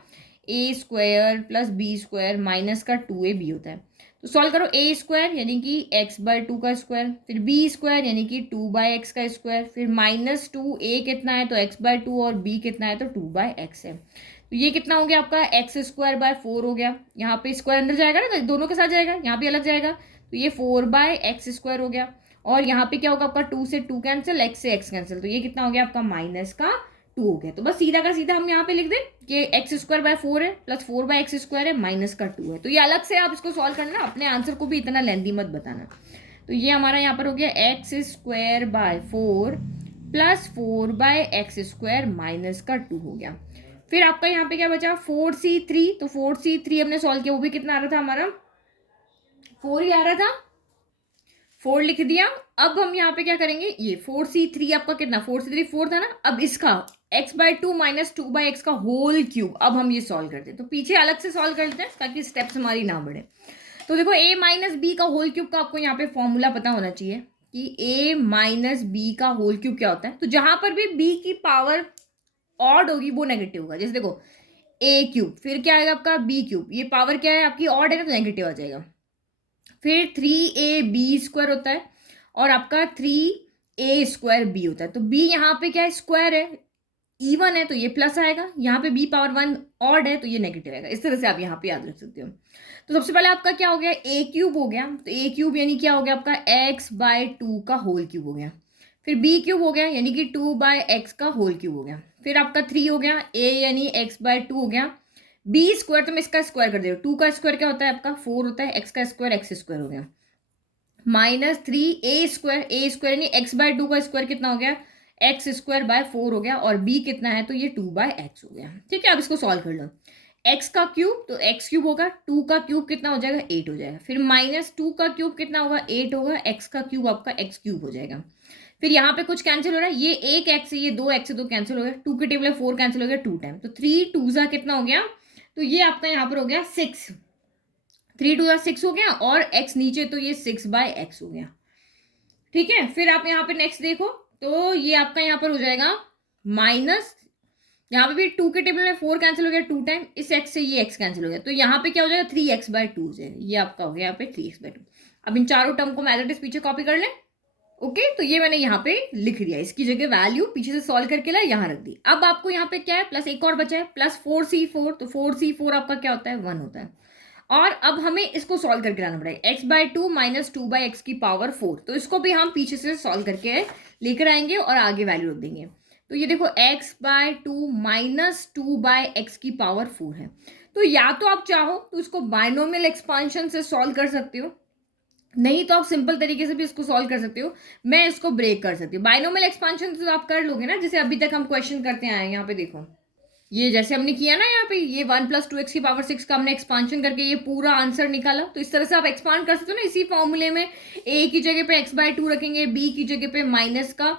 a square plus B square minus का 2ab होता है। तो सॉल्व करो a स्क्वायर यानी कि x बाय 2 का स्क्वायर, फिर b स्क्वायर यानी कि 2 बाय एक्स का स्क्वायर, फिर माइनस 2 a कितना है तो x बाय 2 और b कितना है तो 2 बाय एक्स है, तो ये कितना हो गया आपका एक्स स्क्वायर बाय 4 हो गया। यहाँ पे स्क्वायर अंदर जाएगा ना तो दोनों के साथ जाएगा, यहाँ पे अलग जाएगा, तो ये 4 बाय एक्स स्क्वायर हो गया। और यहाँ पे क्या होगा आपका 2 से 2 कैंसिल, x से x कैंसिल, तो ये कितना हो गया आपका माइनस का 2 हो गया। तो बस सीधा का सीधा हम यहाँ पे लिख दें कि एक्स स्क्वायर बाय 4 है प्लस 4 बाय एक्स स्क्वायर है माइनस का 2 है। तो ये अलग से आप इसको सॉल्व करना, अपने आंसर को भी इतना लेंदी मत बताना। तो ये हमारा यहाँ पर हो गया x square by 4 plus 4 by x square minus का 2 हो गया। फिर आपका यहाँ पे क्या बचा 4c3, तो 4c3 हमने सॉल्व किया, वो भी कितना आ रहा था हमारा 4 ही आ रहा था, 4 लिख दिया। अब हम यहाँ पे क्या करेंगे, ये 4c3 आपका कितना 4c3 4 था ना, अब इसका x by 2 minus 2 by X का होल क्यूब अब हम ये सॉल्व करते हैं, तो पीछे अलग से सॉल्व करते हैं ताकि स्टेप्स हमारी ना बढ़े। तो देखो a माइनस बी का होल क्यूब का आपको यहाँ पे फॉर्मूला पता होना चाहिए कि a माइनस बी का होल क्यूब क्या होता है। तो जहां पर भी b की पावर ऑड होगी वो नेगेटिव होगा, जैसे देखो a क्यूब, फिर क्या आएगा आपका b क्यूब, ये पावर क्या है आपकी ऑड है ना तो नेगेटिव आ जाएगा। फिर 3ab स्क्वायर होता है और आपका 3a स्क्वायर बी होता है, तो b यहाँ पे क्या है स्क्वायर है, इवन है तो ये प्लस आएगा, यहाँ पे b पावर 1 ऑड है तो ये नेगेटिव आएगा। इस तरह से आप यहाँ पे याद रख सकते हो। तो सबसे पहले आपका क्या हो गया a क्यूब हो गया, तो a क्यूब यानी क्या हो गया आपका x बाय 2 का होल क्यूब हो गया। फिर b क्यूब हो गया यानी कि 2 बाय एक्स का होल क्यूब हो गया। फिर आपका 3 हो गया a यानी x बाय 2 हो गया। b स्क्वायर तो मैं इसका स्क्वायर कर दे रहा हूँ, 2 का स्क्वायर क्या होता है आपका 4 होता है, x का स्क्वायर एक्स स्क्वायर हो गया माइनस 3a स्क्वायर यानी x बाय 2 का स्क्वायर कितना हो गया एक्स स्क्वायर बाय 4 हो गया, और b कितना है तो ये 2 बाय एक्स हो गया। ठीक है, अब इसको सॉल्व कर लो। x का क्यूब तो x क्यूब होगा, 2 का क्यूब कितना हो जाएगा 8 हो जाएगा, फिर माइनस 2 का क्यूब कितना होगा 8 होगा, x का क्यूब आपका x क्यूब हो जाएगा। फिर यहाँ पे कुछ कैंसिल हो रहा है, ये एक x है ये 2x से 2 कैंसिल हो गया, 2 के टेबल 4 कैंसिल हो गया 2 टाइम, तो 3 2 कितना हो गया, तो ये आपका यहाँ पर हो गया 6, 3 2 6 हो गया, और x नीचे तो ये 6 बाय एक्स हो गया। ठीक है, फिर आप यहाँ पे नेक्स्ट देखो तो ये आपका यहाँ पर हो जाएगा माइनस, यहाँ पे भी 2 के टेबल में 4 कैंसिल हो गया 2 टाइम, इस x से ये x कैंसिल हो गया, तो यहाँ पे क्या हो जाएगा 3x बाय 2 हो जाएगा, ये आपका हो गया यहाँ पे 3x बाय 2। अब इन चारों टर्म को मैं पीछे कॉपी कर लें। ओके, तो ये मैंने यहाँ पे लिख दिया, इसकी जगह वैल्यू पीछे से सॉल्व करके ला यहाँ रख दी। अब आपको यहाँ पे क्या है प्लस एक और बचा है प्लस 4c4, तो 4c4 आपका क्या होता है 1 होता है। और अब हमें इसको सॉल्व करके लाना पड़ेगा, x by 2 minus 2 by x की पावर 4। तो इसको भी हम पीछे से सॉल्व करके लेकर आएंगे और आगे वैल्यू रख देंगे। तो ये देखो x by 2 minus 2 by x की पावर 4 है। तो या तो आप चाहो तो इसको बायनोमियल एक्सपांशन से सॉल्व कर सकते हो, नहीं तो आप सिंपल तरीके से भी इसको सॉल्व कर सकते हो। मैं इसको ब्रेक कर सकती हूँ। बायनोमियल एक्सपांशन से तो आप कर लोगे ना, जैसे अभी तक हम क्वेश्चन करते आए हैं। यहाँ पे देखो, ये जैसे हमने किया ना, यहाँ पे ये 1 प्लस 2 एक्स की पावर 6 का हमने एक्सपांशन करके ये पूरा आंसर निकाला। तो इस तरह से आप एक्सपांड कर सकते हो ना इसी फॉर्मूले में। ए की जगह पे x बाय 2 रखेंगे, बी की जगह पे माइनस का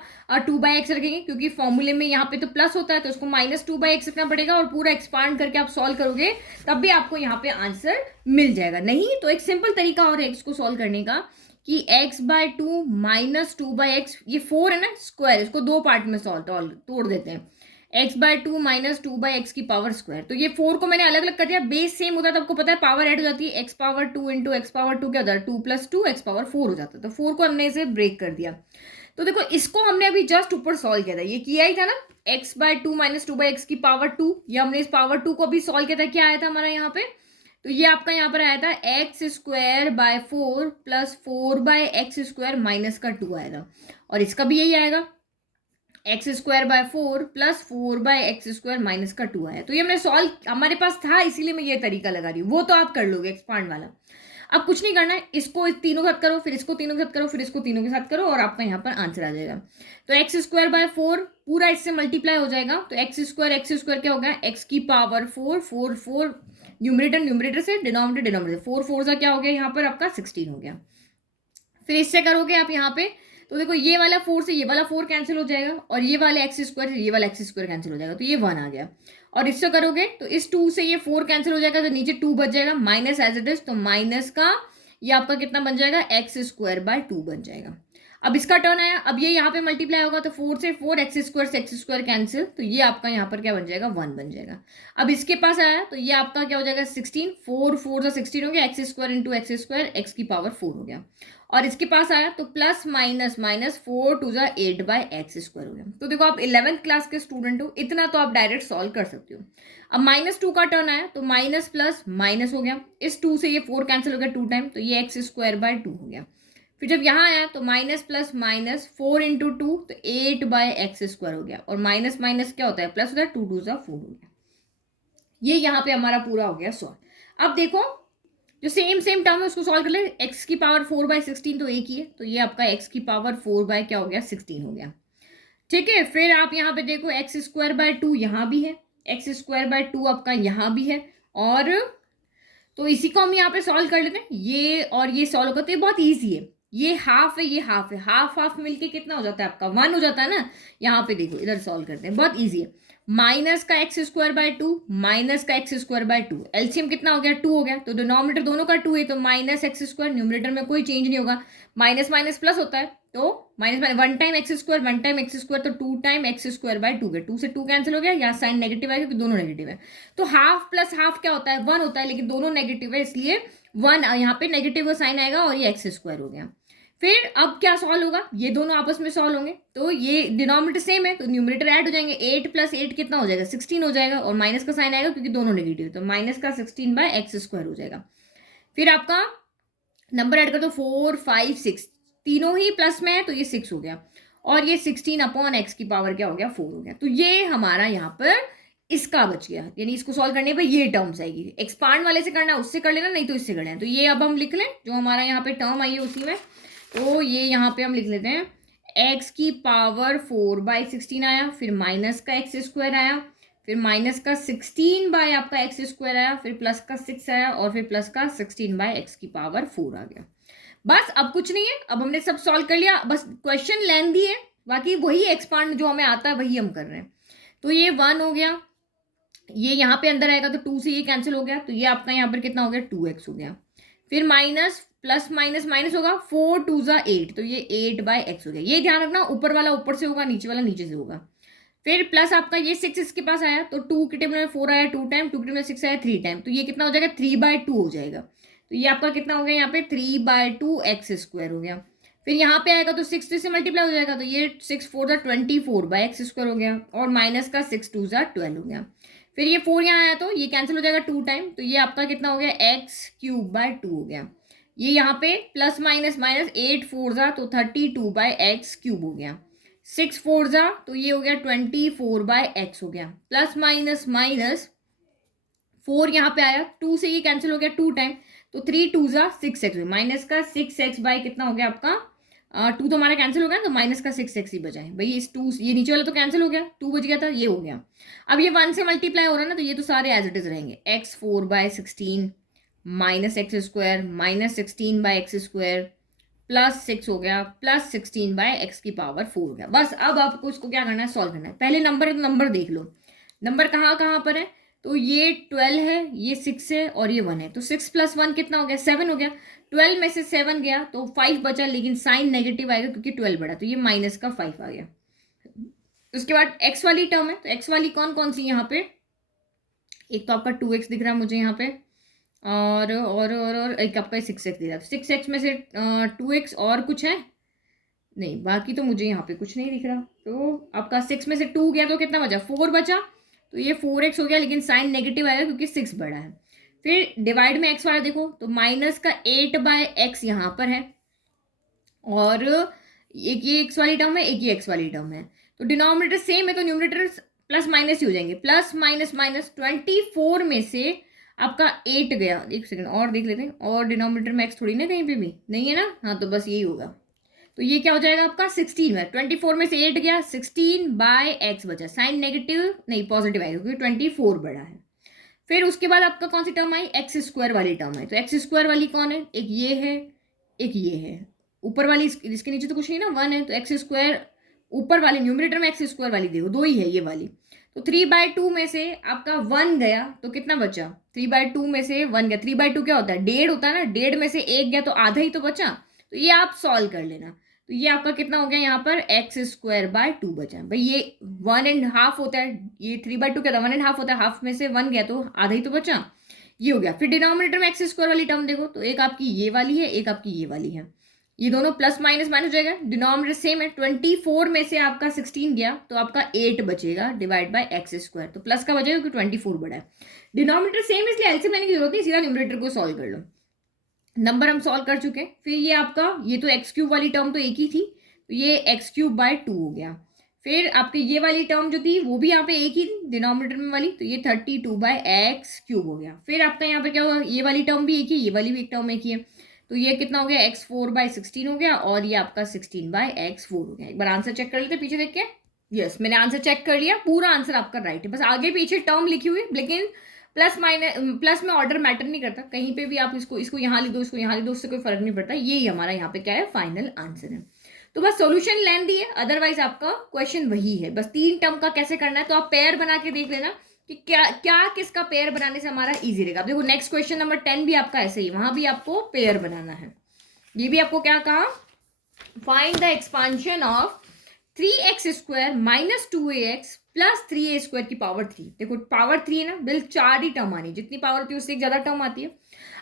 2 बाई एक्स रखेंगे, क्योंकि फॉर्मूले में यहाँ पे तो प्लस होता है तो उसको माइनस 2 बाई एक्स रखना पड़ेगा, और पूरा एक्सपांड करके आप सॉल्व करोगे तब भी आपको यहाँ पे आंसर मिल जाएगा। नहीं तो एक सिंपल तरीका और है इसको सॉल्व करने का, कि x by 2 minus 2 by x, ये 4 है ना स्क्वायर, इसको दो पार्ट में सॉल्व तोड़ देते हैं। x by 2 minus 2 by x की पावर स्क्वायर, तो ये 4 को मैंने अलग अलग कर दिया। बेस सेम होता है तो आपको पता है पावर ऐड हो जाती है, x power 2 into x power 2 क्या होता है, 2 प्लस 2 एक्स पावर 4 हो जाता है। तो 4 को हमने इसे ब्रेक कर दिया। तो देखो इसको हमने अभी जस्ट ऊपर सॉल्व किया था, ये किया ही था ना, x by 2 minus 2 by x की पावर 2, ये हमने इस पावर 2 को अभी सॉल्व किया था। क्या आया था हमारा यहाँ पे, तो ये आपका यहाँ पर आया था x square by 4 plus 4 by x square minus का 2 आया था, और इसका भी यही आएगा x square by 4 plus 4 by x square minus का 2 आया। तो ये हमने सॉल्व हमारे पास था, इसीलिए मैं ये तरीका लगा रही हूँ। वो तो आप कर लोगे एक्सपांड वाला। अब कुछ नहीं करना है, इसको तीनों के साथ करो, फिर इसको तीनों के साथ करो, फिर इसको तीनों के साथ करो, और आपका यहाँ पर आंसर आ जाएगा। तो एक्स स्क्वायर बाय 4 पूरा इससे मल्टीप्लाई हो जाएगा, तो एक्स स्क्वायर क्या होगा, एक्स की पावर 4, 4 4 न्यूमरेटर से, डिनोमिनेटर डिनोमिनेटर, 4 4 का क्या हो गया यहाँ पर आपका 16 हो गया। फिर इससे करोगे आप यहाँ पे, तो देखो ये वाला 4 से ये वाला 4 कैंसिल हो जाएगा, और ये वाले एक्स स्क्वायर से ये वाला एक्स स्क्वायर कैंसिल हो जाएगा, तो ये 1 आ गया। और इससे करोगे तो इस 2 से ये 4 कैंसिल हो जाएगा, तो नीचे 2 बच जाएगा, माइनस एज इट इज, तो माइनस का ये आपका कितना बन जाएगा, एक्स स्क्वायर बाय 2 बन जाएगा। अब इसका टर्न आया, अब ये यहाँ पे मल्टीप्लाई होगा, तो 4 से 4 एक्स स्क्वायर से एक्स स्क्वायर कैंसिल, तो ये आपका यहाँ पर क्या बन जाएगा, 1 बन जाएगा। अब इसके पास आया तो ये आपका क्या हो जाएगा, 16, 4 4 से 16 हो गया, x square into x square, x की पावर 4 हो गया। और इसके पास आया तो plus minus minus 4 2 8 by x square हो गया। तो देखो आप 11th क्लास के स्टूडेंट हो, इतना तो आप डायरेक्ट सॉल्व कर सकते हो। अब माइनस 2 का टर्न आया तो माइनस प्लस माइनस हो गया, इस 2 से ये 4 कैंसिल हो गया 2 टाइम, तो ये एक्स स्क्वायर बाय 2 हो गया। फिर जब यहाँ आया तो माइनस प्लस माइनस 4 इंटू 2, तो 8 बाय एक्स स्क्वायर हो गया, और माइनस माइनस क्या होता है, प्लस होता है, 2 2 4 हो गया। ये यहाँ पे हमारा पूरा हो गया सॉल्व। अब देखो जो सेम टर्म है उसको सॉल्व कर ले, एक्स की पावर 4 बाय 16 तो एक ही है, तो ये आपका एक्स की पावर 4 बाय क्या हो गया, 16 हो गया। ठीक है, फिर आप यहाँ पे देखो एक्स स्क्वायर बाय 2 यहाँ भी है, एक्स स्क्वायर बाय 2 आपका यहाँ भी है, और तो इसी को हम यहाँ पे सॉल्व कर लेते हैं। ये और ये सॉल्व होगा तो ये बहुत ईजी है, ये हाफ है ये हाफ है, हाफ हाफ मिलके कितना हो जाता है आपका, 1 हो जाता है ना। यहाँ पे देखो इधर सॉल्व करते हैं, बहुत ईजी है। माइनस का एक्स स्क्वायर बाय 2 माइनस का एक्स स्क्वायर बाय 2, एलसीएम कितना हो गया, 2 हो गया, तो डिनोमिनेटर दोनों का 2 है, तो माइनस एक्स स्क्वायर, न्यूमरेटर में कोई चेंज नहीं होगा, माइनस माइनस प्लस होता है, तो minus minus 1 time x square 1 time x square, तो 2 टाइम एक्स स्क्वायर बाय 2 गया, 2 से 2 कैंसिल हो गया, यहाँ साइन नेगेटिव आएगा क्योंकि दोनों नेगेटिव है। तो हाफ प्लस हाफ क्या होता है, 1 होता है, लेकिन दोनों नेगेटिव है इसलिए 1 यहाँ पे नेगेटिव साइन आएगा, और ये एक्स स्क्वायर हो गया। फिर अब क्या सॉल्व होगा, ये दोनों आपस में सॉल्व होंगे, तो ये डिनोमिनेटर सेम है तो न्यूमरेटर ऐड हो जाएंगे, 8 प्लस 8 कितना हो जाएगा, 16 हो जाएगा, और माइनस का साइन आएगा क्योंकि दोनों नेगेटिव, तो माइनस का 16 बाय एक्स स्क्वायर हो जाएगा। फिर आपका नंबर ऐड कर दो, 4 5 6, तीनों ही प्लस में है तो ये 6 हो गया, और ये 16 अपॉन एक्स की पावर क्या हो गया, 4 हो गया। तो ये हमारा यहाँ पर इसका बच गया, यानी इसको सॉल्व करने पे ये टर्म्स आएगी। एक्सपांड वाले से करना उससे कर लेना, नहीं तो इससे कर लेना। तो ये अब हम लिख लें जो हमारा यहाँ पे टर्म आई है उसी में, तो ये यहाँ पे हम लिख लेते हैं, एक्स की पावर 4 बाई 16 आया, फिर माइनस का एक्स स्क्वायर आया, फिर माइनस का 16 बाय आपका एक्स स्क्वायर आया, फिर प्लस का 6 आया, और फिर प्लस का 16 बाय एक्स की पावर 4 आ गया। बस अब कुछ नहीं है, अब हमने सब सॉल्व कर लिया, बस क्वेश्चन लेंथी है, बाकी वही एक्सपांड जो हमें आता है वही हम कर रहे हैं। तो ये 1 हो गया, ये यहाँ पे अंदर आएगा तो 2 से ये कैंसिल हो गया, तो ये आपका यहाँ पर कितना हो गया, 2x हो गया। फिर माइनस प्लस माइनस माइनस होगा, 4 2 8, तो ये 8 बाय एक्स हो गया। ये ध्यान रखना, ऊपर वाला ऊपर से होगा, नीचे वाला नीचे से होगा। फिर प्लस आपका ये 6 इसके पास आया, तो 2 के टेबल में 4 आया 2 टाइम, 2 के टेबल में 6 आया 3 टाइम, तो ये कितना हो जाएगा, 3 बाय 2 हो जाएगा। तो ये आपका कितना हो गया यहाँ पे, 3 बाय 2 एक्स स्क्वायर हो गया। फिर यहाँ पे आएगा तो 6 से मल्टीप्लाई हो जाएगा, तो ये 6 4 24 बाय एक्स स्क्वायर हो गया, और माइनस का 6 2 12 हो गया। फिर ये 4 यहाँ आया तो ये कैंसिल हो जाएगा 2 टाइम, तो ये आपका कितना हो गया x³/2 हो गया। ये यहाँ पे प्लस माइनस माइनस 8 4 जा तो 32/x³ हो गया। 6 4 जा तो ये हो गया 24/x हो गया। प्लस माइनस माइनस 4 यहाँ पे आया, 2 से ये कैंसिल हो गया 2 टाइम, तो 3 2 जा 6x, माइनस का 6x बाय कितना हो गया आपका 2 तो हमारा कैंसिल हो गया, तो माइनस का 6x ही बचा है भाई। इस 2 ये नीचे वाला तो कैंसिल हो गया, 2 बच गया था, ये हो गया। अब ये 1 से मल्टीप्लाई हो रहा है ना, तो ये तो सारे एज इट इज रहेंगे। x4/16 minus x² minus 16/x² plus 6 हो गया प्लस 16/x⁴ हो गया। बस अब आपको इसको क्या करना है, सॉल्व करना है। पहले नंबर देख लो, नंबर कहाँ कहाँ पर है, तो ये 12 है, ये 6 है और ये 1 है, तो 6 + 1 कितना हो गया 7 हो गया। 12 में से 7 गया तो 5 बचा, लेकिन साइन नेगेटिव आएगा क्योंकि 12 बढ़ा, तो ये माइनस का 5 आ गया। उसके बाद x वाली टर्म है, तो x वाली कौन कौन सी यहाँ पे, एक तो आपका 2x दिख रहा है मुझे यहाँ पे, और एक आपका 6x दिख रहा है। 6x में से 2x और कुछ है नहीं, बाकी तो मुझे यहाँ पे कुछ नहीं दिख रहा। तो आपका 6 में से 2 गया तो कितना बचा 4 बचा, तो ये 4x हो गया, लेकिन साइन नेगेटिव आएगा क्योंकि 6 बड़ा है। फिर डिवाइड में x वाला देखो, तो माइनस का 8/x यहाँ पर है, और एक ये x वाली टर्म है, एक ये x वाली टर्म है, तो डिनोमिनेटर सेम है तो न्यूमरेटर प्लस माइनस ही हो जाएंगे। प्लस माइनस माइनस 24 में से आपका 8 गया, एक सेकंड और देख लेते हैं, और डिनोमिनेटर में x थोड़ी ना कहीं पे भी नहीं है ना, हाँ तो बस यही होगा। तो ये क्या हो जाएगा आपका 16 है, 24 में से 8 गया, 16/x बचा, साइन नेगेटिव नहीं पॉजिटिव आएगा क्योंकि 24 बड़ा है। फिर उसके बाद आपका कौन सी टर्म आई, x² वाली टर्म है, तो x² वाली कौन है, एक ये है एक ये है, ऊपर वाली इसके नीचे तो कुछ नहीं ना 1 है, तो x² ऊपर वाली न्यूमरेटर में x² वाली देखो 2 ही है ये वाली, तो 3/2 में से आपका 1 गया तो कितना बचा, 3/2 में से 1 गया, 3/2 क्या होता है 1.5 होता है ना, 1.5 में से 1 गया तो आधा ही तो बचा, तो ये आप सॉल्व कर लेना। तो ये आपका कितना हो गया यहाँ पर x²/2 बचा भाई, ये 1.5 होता है, ये 3/2 क्या था 1.5 होता है, हाफ में से 1 गया तो आधा ही तो बचा, ये हो गया। फिर डिनोमिनेटर में x² वाली टर्म देखो, तो एक आपकी ये वाली है, एक आपकी ये वाली है, ये दोनों प्लस माइनस माइनस हो जाएगा, डिनोमिनेटर सेम है। 24 में से आपका 16 गया तो आपका 8 बचेगा डिवाइड बाय x², तो प्लस का बचेगा क्योंकि 24 बड़ा है। डिनोमिनेटर सेम इसलिए एलसीएम लेने की जरूरत नहीं, सीधा न्यूमरेटर को सॉल्व कर लो। नंबर हम सॉल्व कर चुके हैं। फिर ये आपका ये तो x³ वाली टर्म तो एक ही थी, तो ये x³/2 हो गया। फिर आपके ये वाली टर्म जो थी वो भी यहाँ पे एक ही थी डिनोमिनेटर में वाली, तो ये 32/x³ हो गया। फिर आपका यहाँ पे क्या होगा, ये वाली टर्म भी एक ही, ये वाली भी एक टर्म एक ही है, तो ये कितना हो गया x4/16 हो गया, और ये आपका 16/x4 हो गया। एक बार आंसर चेक कर लेते पीछे देख के। यस, मैंने आंसर चेक कर लिया, पूरा आंसर आपका राइट है, बस आगे पीछे टर्म लिखी हुई, लेकिन प्लस माइनस प्लस में ऑर्डर मैटर नहीं करता, कहीं पे भी आप इसको यहाँ लिख दो, इसको यहाँ लिख दो, उससे कोई फर्क नहीं पड़ता। यही हमारा यहाँ पे क्या है, फाइनल आंसर है। तो बस सॉल्यूशन लेंदी है, अदरवाइज आपका क्वेश्चन वही है, बस 3 टर्म का कैसे करना है, तो आप पेयर बना के देख लेना कि क्या किसका पेयर बनाने से हमारा इजी रहेगा। देखो नेक्स्ट क्वेश्चन नंबर 10 भी आपका ऐसे ही, वहां भी आपको पेयर बनाना है। ये भी आपको क्या कहा, find the expansion of 3x² - 2ax plus 3a² की पावर 3। देखो पावर 3 है ना, बिल 4 ही टर्म आनी, जितनी पावर होती है उससे एक ज्यादा टर्म आती है।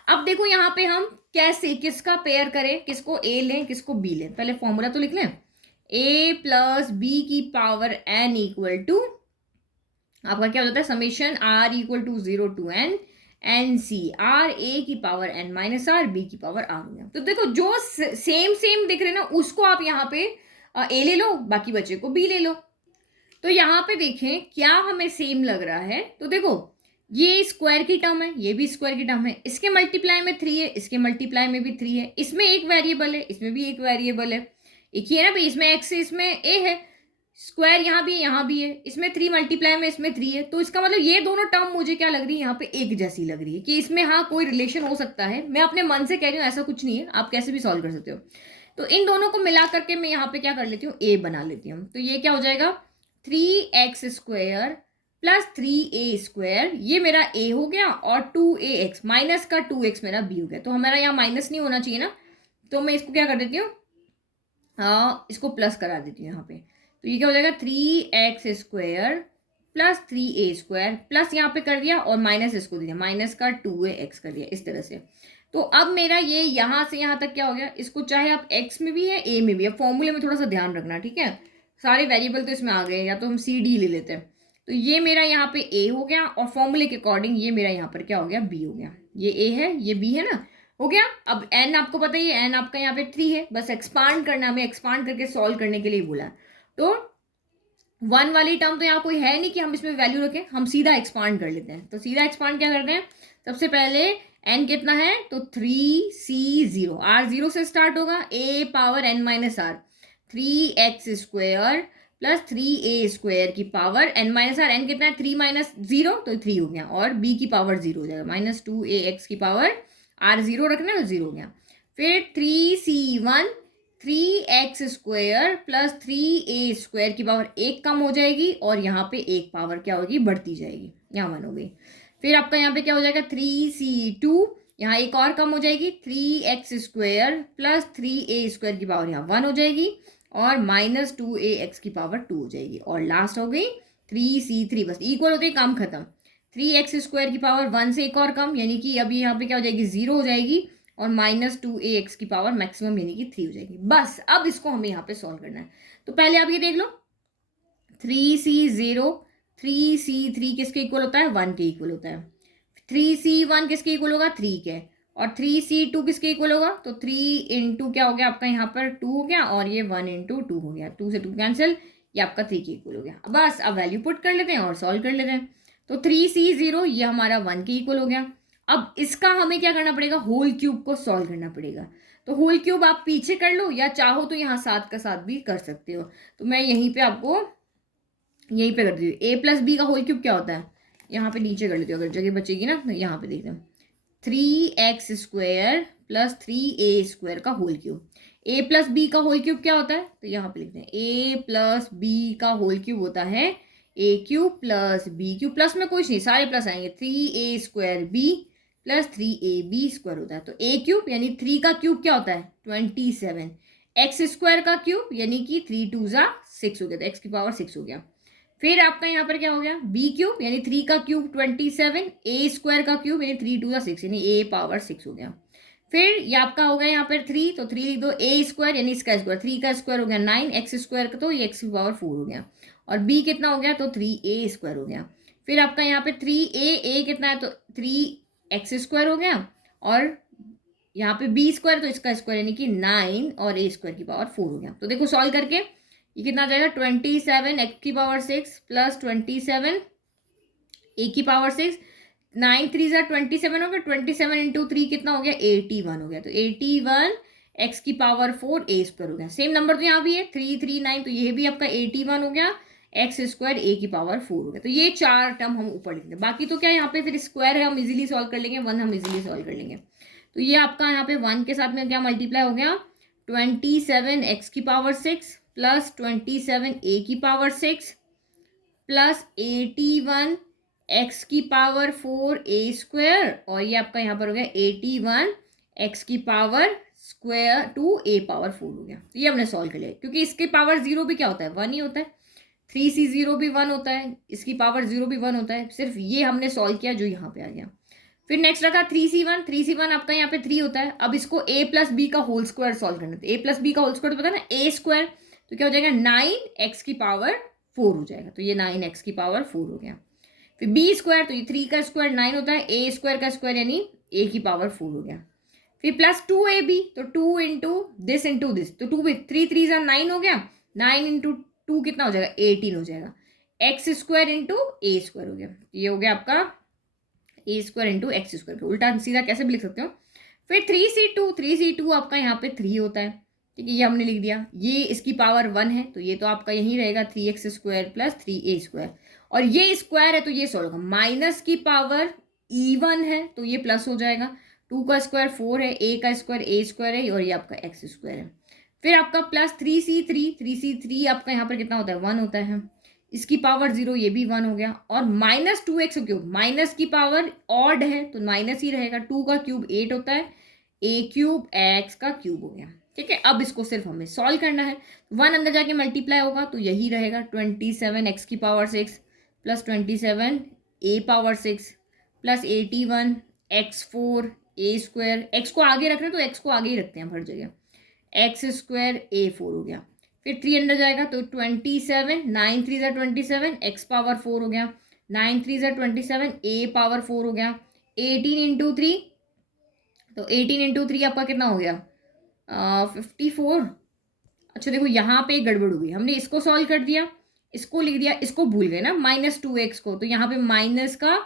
अब देखो यहाँ पे हम कैसे किसका पेयर करें, किसको a लें किसको b लें, पहले फॉर्मूला तो लिख लें, a + b की पावर n = आपका क्या हो जाता है summation r = 0 to n NCR a की पावर n - r b की पावर r हो गया। तो देखो जो सेम दिख रहे ना उसको आप यहाँ पे a ले लो, बाकी बचे को b ले लो। तो यहाँ पे देखें क्या हमें सेम लग रहा है, तो देखो ये स्क्वायर की टर्म है, ये भी स्क्वायर की टर्म है, इसके मल्टीप्लाई में 3 है, इसके मल्टीप्लाई में भी 3 है, इसमें एक वेरिएबल है, इसमें भी एक वेरिएबल है, एक ही है ना भाई, इसमें x है इसमें a है, स्क्वायर यहाँ भी है, इसमें 3 मल्टीप्लाई में इसमें 3 है, तो इसका मतलब ये दोनों टर्म मुझे क्या लग रही है यहाँ पे एक जैसी लग रही है, कि इसमें हाँ कोई रिलेशन हो सकता है। मैं अपने मन से कह रही हूँ, ऐसा कुछ नहीं है, आप कैसे भी सॉल्व कर सकते हो। तो इन दोनों को मिला करके मैं यहाँ पे क्या कर लेती हूँ, a बना लेती हूँ, तो ये क्या हो जाएगा 3x² प्लस 3a², ये मेरा a हो गया, और 2ax माइनस का 2x मेरा b हो गया। तो हमारा यहाँ माइनस नहीं होना चाहिए ना, तो मैं इसको क्या कर देती हूँ, इसको प्लस करा देती हूँ यहाँ पे, तो ये क्या हो जाएगा 3x² प्लस 3a² प्लस यहाँ पे कर दिया, और माइनस इसको दिया, माइनस का 2ax कर दिया, इस तरह से। तो अब मेरा ये यहाँ से यहाँ तक क्या हो गया, इसको चाहे आप x में भी है a में भी है, फॉर्मूले में थोड़ा सा ध्यान रखना, ठीक है, सारे वेरिएबल तो इसमें आ गए, या तो हम सी डी ले लेते हैं, तो ये मेरा यहाँ पे ए हो गया और फॉर्मूले के अकॉर्डिंग ये मेरा यहाँ पर क्या हो गया, बी हो गया। ये ए है, ये बी है ना, हो गया। अब एन आपको पता ही है, एन आपका यहाँ पे 3 है, बस एक्सपांड करना, हमें एक्सपांड करके सॉल्व करने के लिए बोला। तो 1 वाली टर्म तो यहाँ कोई है नहीं कि हम इसमें वैल्यू रखें, हम सीधा एक्सपांड कर लेते हैं। तो सीधा एक्सपांड क्या करते हैं, सबसे पहले एन कितना है, तो 3c0, r 0 से स्टार्ट होगा, a power n minus r, 3x² plus 3a² की power n minus r, n कितना है 3 माइनस 0 तो 3 हो गया, और b की पावर 0 हो जाएगा, माइनस 2ax की पावर r 0 रखना है तो 0 हो गया। फिर 3c1 3x² प्लस 3a² की पावर 1 कम हो जाएगी, और यहाँ पे एक पावर क्या होगी, बढ़ती जाएगी, यहाँ 1 हो गई। फिर आपका यहाँ पे क्या हो जाएगा, 3c2, यहाँ एक और कम हो जाएगी, 3x² प्लस 3a² की पावर यहाँ 1 हो जाएगी, और माइनस 2ax की पावर 2 हो जाएगी, और लास्ट हो गई 3c3। बस इक्वल होते ही काम खत्म। 3x² की पावर 1 से एक और कम, यानी कि अभी यहाँ पे क्या हो जाएगी, 0 हो जाएगी, और माइनस 2ax की पावर मैक्सिमम यानी कि 3 हो जाएगी। बस अब इसको हमें यहाँ पे सॉल्व करना है। तो पहले आप ये देख लो, 3c0 3c3 किसके इक्वल होता है, 1 के इक्वल होता है। 3c1 किसके इक्वल होगा, 3 के, और 3c2 किसके इक्वल होगा, तो 3 इंटू क्या हो गया आपका यहाँ पर 2 हो गया, और ये 1 इंटू 2 हो गया, 2 से 2 कैंसिल, ये आपका 3 के इक्वल हो गया। बस अब वैल्यू पुट कर लेते हैं और सॉल्व कर लेते हैं। तो 3c0 ये हमारा 1 के इक्वल हो गया। अब इसका हमें क्या करना पड़ेगा, होल क्यूब को सॉल्व करना पड़ेगा। तो होल क्यूब आप पीछे कर लो, या चाहो तो यहाँ साथ का साथ भी कर सकते हो। तो मैं यहीं पे आपको यहीं पे कर दी हूँ। ए प्लस बी का होल क्यूब क्या होता है, यहाँ पे नीचे कर लेती हूँ, अगर जगह बचेगी ना, तो यहाँ पे देखते हैं 3x² प्लस 3a² का whole cube. A plus B का होल क्यूब क्या होता है, तो यहाँ पे लिखते हैं ए प्लस बी का होल क्यूब होता है A cube plus B cube, plus में कुछ नहीं, सारे प्लस आएंगे, 3a² प्लस 3ab² होता है। तो ए क्यूब यानी 3 का क्यूब क्या होता है, 27, x² का क्यूब यानी कि 3 2 जा 6 हो गया, तो x की पावर 6 हो गया। फिर आपका यहाँ पर क्या हो गया, बी क्यूब यानी 3 का क्यूब 27, a² का क्यूब यानी 3 2 जा 6 यानी a पावर 6 हो गया। फिर ये आपका हो गया यहाँ पर 3, तो 3 लिख दो, a² यानी इसका स्क्वायर, 3 का स्क्वायर हो गया 9, x² का तो ये x की पावर 4 हो गया, और b कितना हो गया, तो 3a² हो गया। फिर आपका यहाँ पे 3a कितना है, तो 3x² हो गया, और यहाँ पे b² तो इसका स्क्वायर यानी कि 9, और a² की पावर 4 हो गया। तो देखो सॉल्व करके ये कितना आ जाएगा, 27 x की पावर 6 प्लस 27 a की पावर 6, 9 3 जा 27 हो गया, 27 इंटू 3 कितना हो गया, 81 हो गया, तो 81 x की पावर 4 a² हो गया। सेम नंबर तो यहाँ भी है 339, तो ये भी आपका 81 हो गया, x² a की पावर 4 हो गया। तो ये 4 टर्म हम ऊपर लिख दें, बाकी तो क्या यहाँ पे फिर स्क्वायर है, हम इजीली सॉल्व कर लेंगे, 1 हम इजीली सॉल्व कर लेंगे। तो ये आपका यहाँ पे 1 के साथ में क्या मल्टीप्लाई हो गया, 27 x की पावर 6 प्लस 27 a की पावर 6 प्लस 81 x की पावर 4 a², और ये आपका यहाँ पर हो गया 81 x की पावर स्क्वायर 2 a पावर 4 हो गया। तो ये हमने सॉल्व कर लिया, क्योंकि इसके पावर 0 भी क्या होता है, 1 ही होता है, 3c0 भी 1 होता है, इसकी पावर 0 भी 1 होता है, सिर्फ ये हमने सॉल्व किया जो यहाँ पे आ गया। फिर नेक्स्ट रखा 3c1 आपका यहाँ पे 3 होता है। अब इसको a प्लस बी का होल स्क्वायर सॉल्व करना है। a प्लस बी का होल स्क्वायर तो पता है ना, a², तो क्या हो जाएगा 9x की पावर 4 हो जाएगा, तो ये 9x की पावर 4 हो गया। फिर b², तो ये 3 का स्क्वायर 9 होता है, a² का स्क्वायर यानी a की पावर 4 हो गया। फिर प्लस 2ab, तो 2 इंटू दिस, तो 2 में 3 3 जा 9 हो गया, 9 इंटू 2 कितना हो जाएगा, 18 हो जाएगा, x² इंटू a² हो गया। ये हो गया आपका a² इंटू x², उल्टा सीधा कैसे भी लिख सकते हो। फिर 3c2 आपका यहाँ पे 3 होता है, ठीक है, ये हमने लिख दिया। ये इसकी पावर 1 है, तो ये तो आपका यही रहेगा 3x² प्लस 3a², और ये स्क्वायर है तो ये सॉल्व होगा, माइनस की पावर e1 है तो ये प्लस हो जाएगा, 2 का स्क्वायर 4 है, a का स्क्वायर a² है, और ये आपका x² है। फिर आपका प्लस 3c3 आपका यहाँ पर कितना होता है, 1 होता है, इसकी पावर 0, ये भी 1 हो गया, और माइनस 2x क्यूब, माइनस की पावर ऑड है तो माइनस ही रहेगा, 2 का क्यूब 8 होता है, a³ x का क्यूब हो गया, ठीक है। अब इसको सिर्फ हमें सॉल्व करना है, 1 अंदर जाके मल्टीप्लाई होगा तो यही रहेगा, 27 x की power 6 plus 27 a power 6 plus 81 x4 a², x को आगे रख रहे हैं तो x को आगे ही रखते हैं हर जगह, x² a4 हो गया। फिर 3 अंदर जाएगा तो 27, 9 3 ज़ा 27, एक्स पावर 4 हो गया, 9 3 ज़ा 27, ए पावर 4 हो गया, 18 इंटू 3, तो 18 इंटू 3 आपका कितना हो गया 54। अच्छा देखो यहाँ पे एक गड़बड़ हो गई, हमने इसको सॉल्व कर दिया, इसको लिख दिया, इसको भूल गए ना -2x को, तो यहाँ पे माइनस का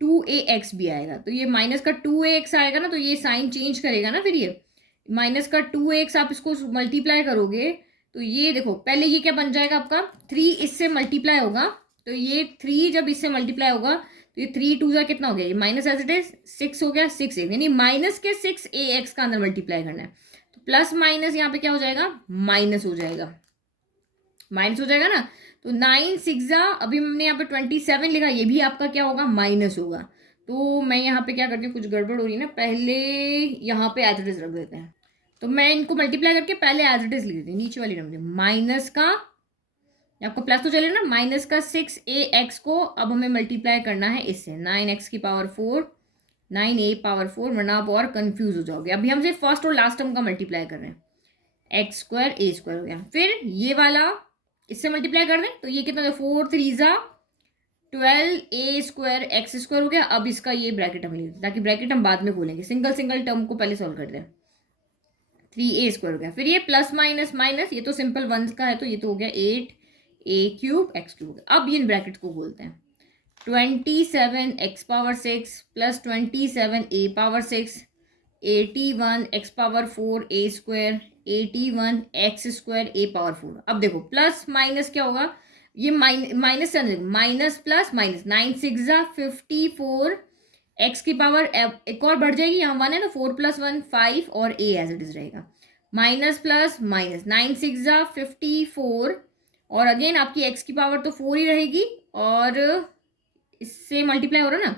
2ax भी आएगा, तो ये माइनस का 2ax आएगा ना, तो ये साइन चेंज करेगा ना, फिर ये माइनस का 2ax आप इसको मल्टीप्लाई करोगे तो ये देखो पहले ये क्या बन जाएगा आपका 3 इससे मल्टीप्लाई होगा, तो ये 3 जब इससे मल्टीप्लाई होगा तो ये 3 2 ज़ा कितना हो गया, ये माइनस एज इट इज 6 हो गया, 6 यानी माइनस के 6ax का अंदर मल्टीप्लाई करना है, तो प्लस माइनस यहाँ पे क्या हो जाएगा, माइनस हो जाएगा, माइनस हो जाएगा ना, तो 9 6 ज़ा अभी हमने यहाँ पे 27 लिखा, ये भी आपका क्या होगा, माइनस होगा। तो मैं यहाँ पे क्या करती हूँ, कुछ गड़बड़ हो रही है ना, पहले यहाँ पे एज इट इज रख देते हैं, तो मैं इनको मल्टीप्लाई करके पहले एज इट इज लिख देती हूँ, नीचे वाली नंबर माइनस का, आपको प्लस तो चले ना, माइनस का 6ax को अब हमें मल्टीप्लाई करना है इससे 9x की पावर 4, 9a पावर 4, वरना आप और कंफ्यूज हो जाओगे। अभी हम सिर्फ फर्स्ट और लास्ट टर्म का मल्टीप्लाई कर रहे हैं, एक्स स्क्वायर ए स्क्वायर हो गया, फिर ये वाला इससे मल्टीप्लाई कर दें तो ये कितना, 4 3 ज़ा 12a स्क्वायर एक्स स्क्वायर हो गया। अब इसका ये ब्रैकेट हम लेते, ताकि ब्रैकेट हम बाद में खोलेंगे, सिंगल सिंगल टर्म को पहले सॉल्व कर दें, 3a स्क्वायर हो गया, फिर ये प्लस माइनस माइनस, ये तो सिंपल वन का है तो ये तो हो गया 8a क्यूब एक्स क्यूब हो गया। अब इन ब्रैकेट को बोलते हैं 27 एक्स पावर 6 प्लस 27 ए पावर 6, 81 एक्स पावर 4 ए स्क्वायर, 81 एक्स स्क्वायर ए पावर 4। अब देखो प्लस माइनस क्या होगा, ये माइनस माइनस प्लस माइनस, 9 6 ज़ा 54 एक्स की पावर एक और बढ़ जाएगी, यहाँ 1 है ना, 4 + 1 5 और ए एज इट इज रहेगा, माइनस प्लस माइनस, 9 6 ज़ा 54 और अगेन आपकी एक्स की पावर तो 4 ही रहेगी और इससे मल्टीप्लाई हो रहा है ना,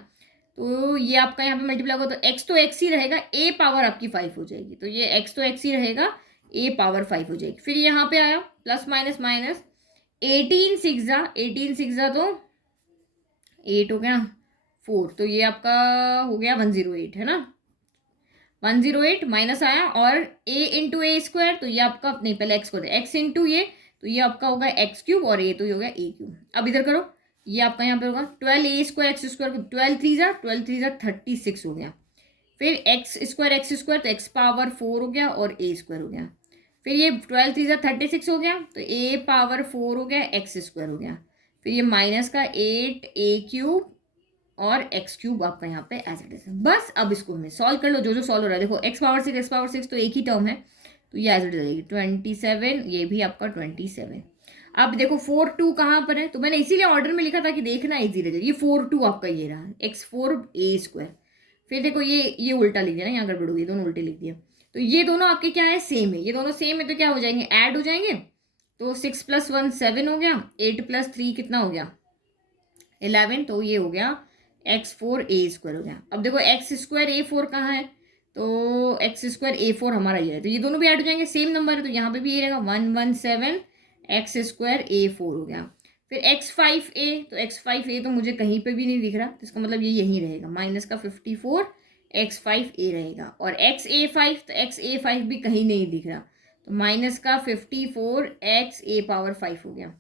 तो ये आपका यहाँ पे मल्टीप्लाई होगा तो एक्स तो एक्स ही रहेगा, ए पावर आपकी 5 हो जाएगी, तो ये एक्स तो एक्स ही रहेगा, ए पावर 5 हो जाएगी। फिर यहाँ पे आया प्लस माइनस माइनस, 18 6 ज़ा तो 8 हो गया 4, तो ये आपका हो गया 108 है ना, 108 माइनस आया और a इंटू ए स्क्वायर, तो ये आपका नहीं, पहले एक्स को दे, एक्स इंटू ये, तो ये आपका होगा एक्स क्यूब और ए तो ये हो गया ए क्यूब। अब इधर करो, ये आपका यहाँ पे होगा 12a स्क्वायर एक्स स्क्वायर, 12 3 ज़ा 36 हो गया, फिर एक्स स्क्वायर तो एक्स पावर 4 हो गया और ए स्क्वायर हो गया, फिर ये 12 3 ज़ा 36 हो गया, तो ए पावर 4 हो गया, एक्स स्क्वायर हो गया, फिर ये माइनस का 8a क्यूब और एक्स क्यूब आपका यहाँ पे एज इट इज। बस अब इसको हमें सॉल्व कर लो, जो जो सॉल्व हो रहा है, देखो एक्स पावर 6 तो एक ही टर्म है, तो ये एज इट इज रहेगी 27, ये भी आपका 27। अब देखो 4 2 कहाँ पर है, तो मैंने इसीलिए ऑर्डर में लिखा था कि देखना इजी रहे, ये 4 2 आपका ये रहा, x4 a स्क्वायर, फिर देखो ये उल्टा लिख दिया ना, यहाँ गड़बड़ हो गई, दोनों उल्टे लिख दिया, तो ये दोनों आपके क्या है, सेम है, ये दोनों सेम है तो क्या हो जाएंगे, ऐड हो जाएंगे, तो 6 + 1 7 हो गया, 8 + 3 कितना हो गया 11, तो ये हो गया x4 a स्क्वायर हो गया। अब देखो एक्स स्क्वायर a4 कहाँ है, तो एक्स स्क्वायर a4 हमारा ये है, तो ये दोनों भी ऐड हो जाएंगे, सेम नंबर है, तो यहाँ पे भी ये रहेगा 117 एक्स स्क्वायर a4 हो गया। फिर x5a, तो x5a तो मुझे कहीं पे भी नहीं दिख रहा, तो इसका मतलब ये यहीं रहेगा, माइनस का 54 x5a रहेगा, और xa5, तो xa5 भी कहीं नहीं दिख रहा, तो माइनस का 54 xa पावर 5 हो गया,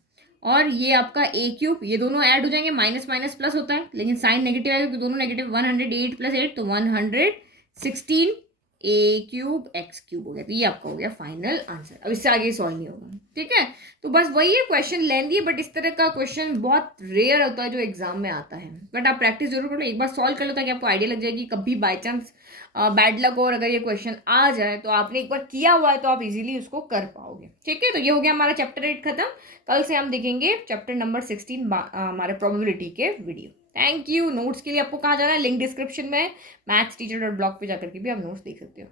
और ये आपका ए क्यूब, ये दोनों ऐड हो जाएंगे, माइनस माइनस प्लस होता है लेकिन साइन नेगेटिव आएगा क्योंकि दोनों नेगेटिव, 108 + 8 तो 116 ए क्यूब एक्स क्यूब हो गया, तो ये आपका हो गया फाइनल आंसर। अब इससे आगे सॉल्व नहीं होगा, ठीक है। तो बस वही है, क्वेश्चन लेंदी है बट इस तरह का क्वेश्चन बहुत रेयर होता है जो एग्जाम में आता है, बट आप प्रैक्टिस जरूर करो, एक बार सॉल्व कर लो ताकि आपको आइडिया लग जाएगी, कभी बाई चांस बैड लक और अगर ये क्वेश्चन आ जाए तो आपने एक बार किया हुआ है तो आप इजीली उसको कर पाओगे, ठीक है। तो ये हो गया हमारा चैप्टर 8 खत्म, कल से हम देखेंगे चैप्टर नंबर 16 हमारे प्रोबेबिलिटी के वीडियो। Thank you. नोट्स के लिए आपको कहाँ जाना है, लिंक डिस्क्रिप्शन में, mathsteacher.blog पे जाकर के भी आप नोट्स देख सकते हो।